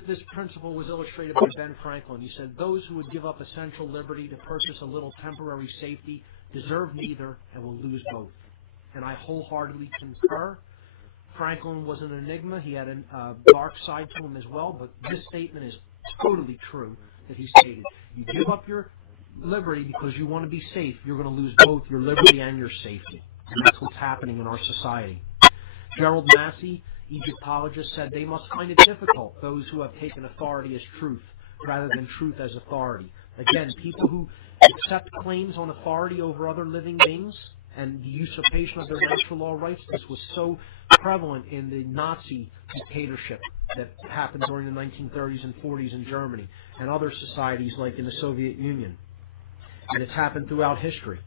This principle was illustrated by Ben Franklin. He said, "Those who would give up essential liberty to purchase a little temporary safety deserve neither and will lose both." And I wholeheartedly concur. Franklin was an enigma. He had a dark side to him as well, but this statement is totally true that he stated. You give up your liberty because you want to be safe, you're going to lose both your liberty and your safety. And that's what's happening in our society. Gerald Massey, Egyptologist, said they must find it difficult, those who have taken authority as truth rather than truth as authority. Again, people who accept claims on authority over other living beings and the usurpation of their natural law rights. This was so prevalent in the Nazi dictatorship that happened during the 1930s and 40s in Germany and other societies like in the Soviet Union. And it's happened throughout history.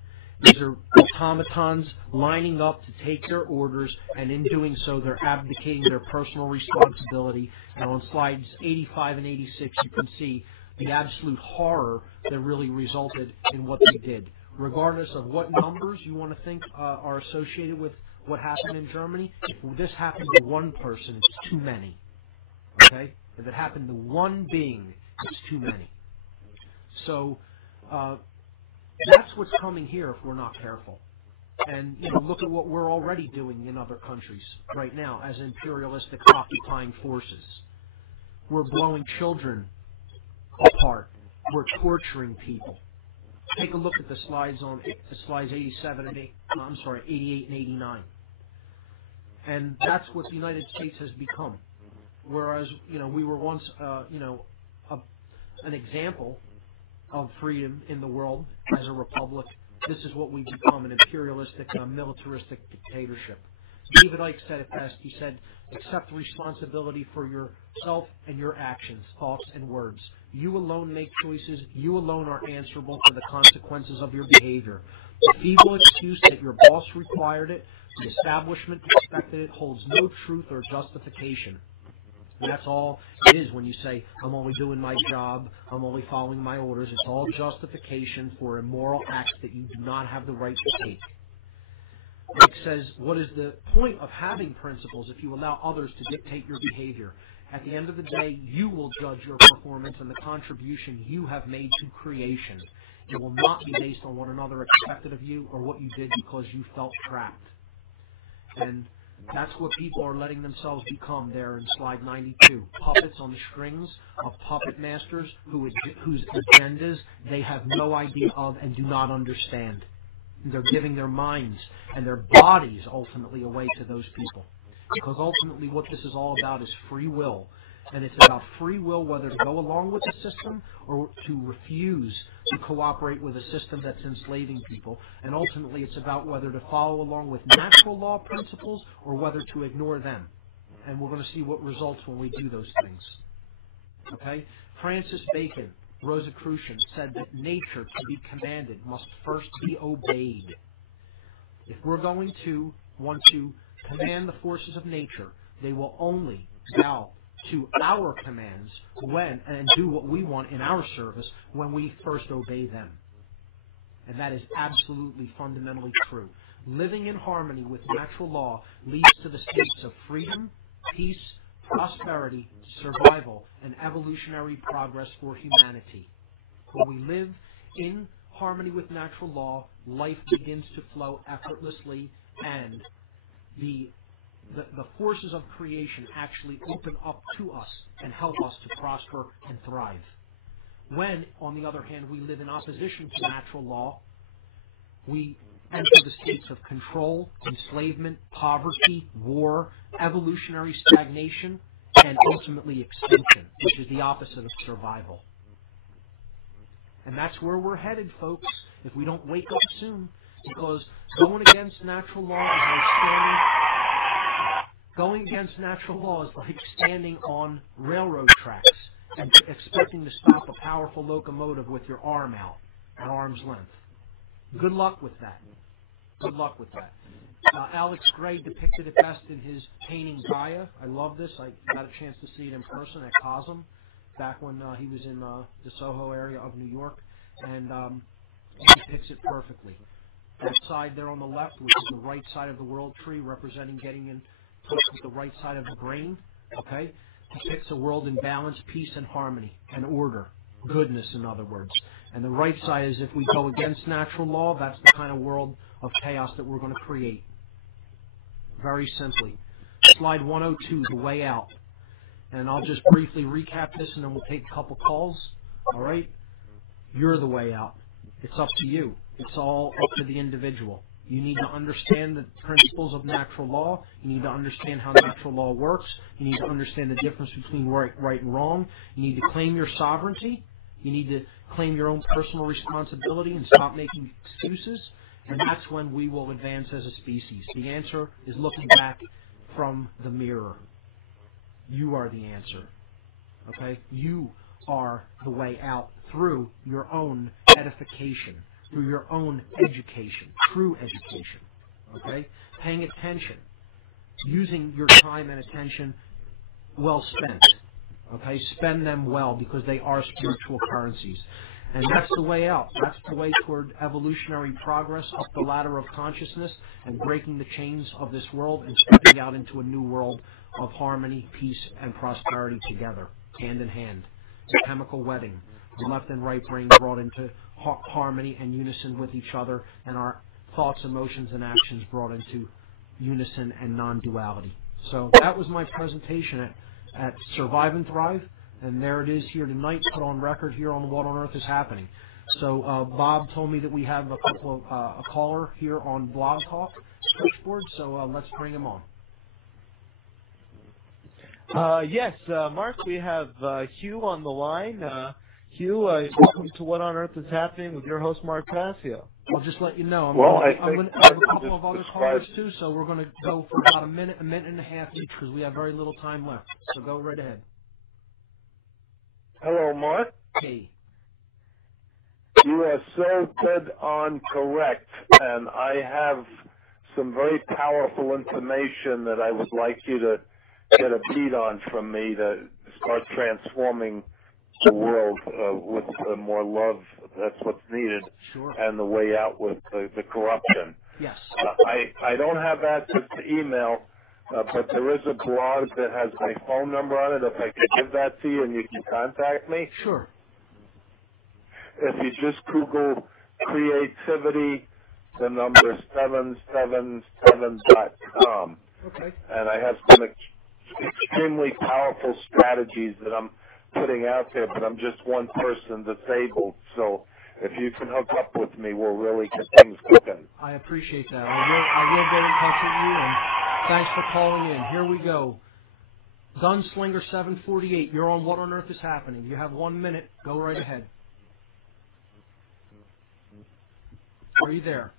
These are automatons lining up to take their orders, and in doing so, they're abdicating their personal responsibility. And on slides 85 and 86, you can see the absolute horror that really resulted in what they did. Regardless of what numbers you want to think are associated with what happened in Germany, if this happened to one person, it's too many. Okay? If it happened to one being, it's too many. So, That's what's coming here if we're not careful. And look at what we're already doing in other countries right now as imperialistic occupying forces. We're blowing children apart. We're torturing people. Take a look at the slides on slides 87 and 88 and 89. And that's what the United States has become. Whereas, we were once, an example of freedom in the world as a republic. This is what we've become, an imperialistic, militaristic dictatorship. David Icke said it best. He said, accept responsibility for yourself and your actions, thoughts, and words. You alone make choices. You alone are answerable for the consequences of your behavior. The feeble excuse that your boss required it, the establishment expected it, holds no truth or justification. And that's all it is when you say, I'm only doing my job, I'm only following my orders. It's all justification for immoral acts that you do not have the right to take. It says, what is the point of having principles if you allow others to dictate your behavior? At the end of the day, you will judge your performance and the contribution you have made to creation. It will not be based on what another expected of you or what you did because you felt trapped. And that's what people are letting themselves become there in slide 92. Puppets on the strings of puppet masters whose agendas they have no idea of and do not understand. They're giving their minds and their bodies ultimately away to those people. Because ultimately what this is all about is free will. And it's about free will whether to go along with the system or to refuse to cooperate with a system that's enslaving people. And ultimately it's about whether to follow along with natural law principles or whether to ignore them. And we're going to see what results when we do those things. Okay? Francis Bacon, Rosicrucian, said that nature, to be commanded, must first be obeyed. If we're going to want to command the forces of nature, they will only bow to our commands and do what we want in our service when we first obey them. And that is absolutely fundamentally true. Living in harmony with natural law leads to the states of freedom, peace, prosperity, survival, and evolutionary progress for humanity. When we live in harmony with natural law, life begins to flow effortlessly, and the forces of creation actually open up to us and help us to prosper and thrive. When, on the other hand, we live in opposition to natural law, we enter the states of control, enslavement, poverty, war, evolutionary stagnation, and ultimately extinction, which is the opposite of survival. And that's where we're headed, folks, if we don't wake up soon, because going against natural law is like standing on railroad tracks and expecting to stop a powerful locomotive with your arm out at arm's length. Good luck with that. Good luck with that. Alex Gray depicted it best in his painting Gaia. I love this. I got a chance to see it in person at COSM back when he was in the Soho area of New York, and he depicts it perfectly. That side there on the left, which is the right side of the world tree, representing getting in touch with the right side of the brain, okay, depicts a world in balance, peace, and harmony, and order, goodness, in other words. And the right side is if we go against natural law, that's the kind of world of chaos that we're going to create. Very simply. Slide 102, the way out. And I'll just briefly recap this, and then we'll take a couple calls. All right? You're the way out. It's up to you. It's all up to the individual. You need to understand the principles of natural law. You need to understand how natural law works. You need to understand the difference between right and wrong. You need to claim your sovereignty. You need to claim your own personal responsibility and stop making excuses. And that's when we will advance as a species. The answer is looking back from the mirror. You are the answer. Okay? You are the way out through your own edification, through your own education, true education. Okay? Paying attention. Using your time and attention well spent. Okay? Spend them well because they are spiritual currencies. And that's the way out. That's the way toward evolutionary progress up the ladder of consciousness and breaking the chains of this world and stepping out into a new world of harmony, peace, and prosperity together, hand in hand. The chemical wedding. the left and right brain brought into harmony and unison with each other, and our thoughts, emotions, and actions brought into unison and non-duality. So that was my presentation at Survive and Thrive, and there it is here tonight, put on record here on What on Earth is Happening. So Bob told me that we have a couple of a caller here on Blog Talk switchboard, so let's bring him on. Yes, Mark, we have Hugh on the line. Hugh, welcome to What on Earth is Happening with your host, Mark Passio. I'll just let you know. I have a couple of other callers, too, so we're going to go for about a minute and a half each because we have very little time left. So go right ahead. Hello, Mark. Hey. You are so dead on correct, and I have some very powerful information that I would like you to get a beat on from me to start transforming the world with more love. That's what's needed. Sure. And the way out with the corruption. Yes. I don't have access to email, but there is a blog that has my phone number on it. If I could give that to you and you can contact me. Sure. If you just Google creativity, the number 777.com. Okay. And I have some extremely powerful strategies that I'm putting out there, but I'm just one person disabled. So if you can hook up with me, we'll really get things cooking. I appreciate that. I will get in touch with you, and thanks for calling in. Here we go. Gunslinger 748, you're on What on Earth is Happening. You have 1 minute. Go right ahead. Are you there?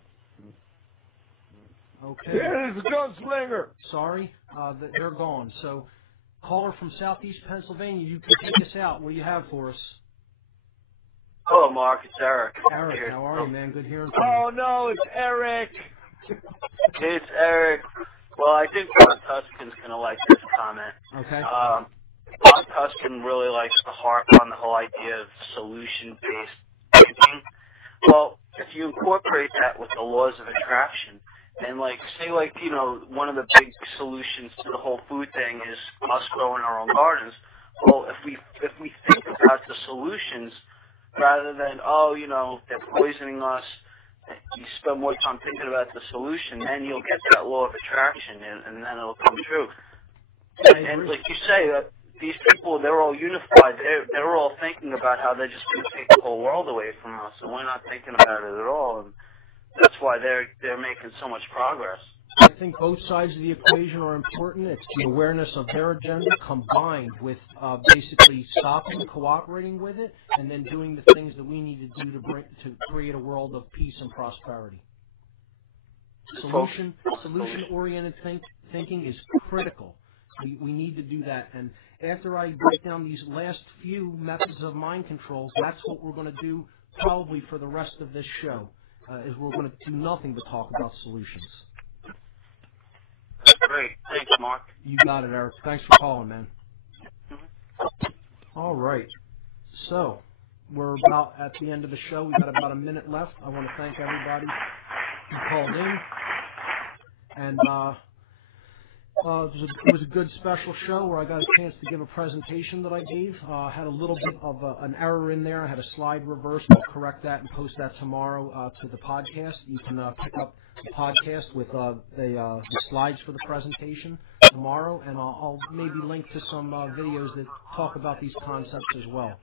Okay. There's a gunslinger. Sorry, they're gone. So, caller from Southeast Pennsylvania, you can take us out. What do you have for us? Hello, Mark. It's Eric. Eric, how are you, man? Good hearing from you. Oh, no, it's Eric. It's Eric. Well, I think Bob Tuscan's going to like this comment. Okay. Bob Tuscan really likes to harp on the whole idea of solution-based thinking. Well, if you incorporate that with the laws of attraction, and say one of the big solutions to the whole food thing is us growing our own gardens. Well, if we think about the solutions rather than they're poisoning us, you spend more time thinking about the solution, then you'll get that law of attraction, and then it'll come true. And like you say, these people, they're all unified. They're all thinking about how they're just going to take the whole world away from us, and we're not thinking about it at all. And that's why they're making so much progress. I think both sides of the equation are important. It's the awareness of their agenda combined with basically stopping, cooperating with it, and then doing the things that we need to do to create a world of peace and prosperity. Solution-oriented thinking is critical. We need to do that. And after I break down these last few methods of mind control, that's what we're going to do probably for the rest of this show, is we're going to do nothing but talk about solutions. That's great. Thanks, Mark. You got it, Eric. Thanks for calling, man. All right. So, we're about at the end of the show. We've got about a minute left. I want to thank everybody who called in. And it was a good special show where I got a chance to give a presentation that I gave. I had a little bit of an error in there. I had a slide reverse. I'll correct that and post that tomorrow to the podcast. You can pick up the podcast with the slides for the presentation tomorrow, and I'll maybe link to some videos that talk about these concepts as well.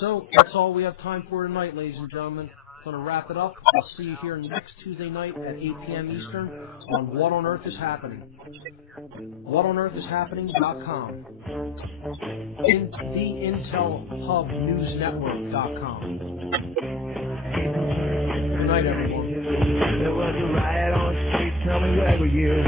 So that's all we have time for tonight, ladies and gentlemen. Going to wrap it up. I'll see you here next Tuesday night at 8 p.m. Eastern on What on Earth is Happening. WhatOnEarthIsHappening.com. In theintelhubnewsnetwork.com. Good night, everyone. There was a riot on the street. Tell me where were you?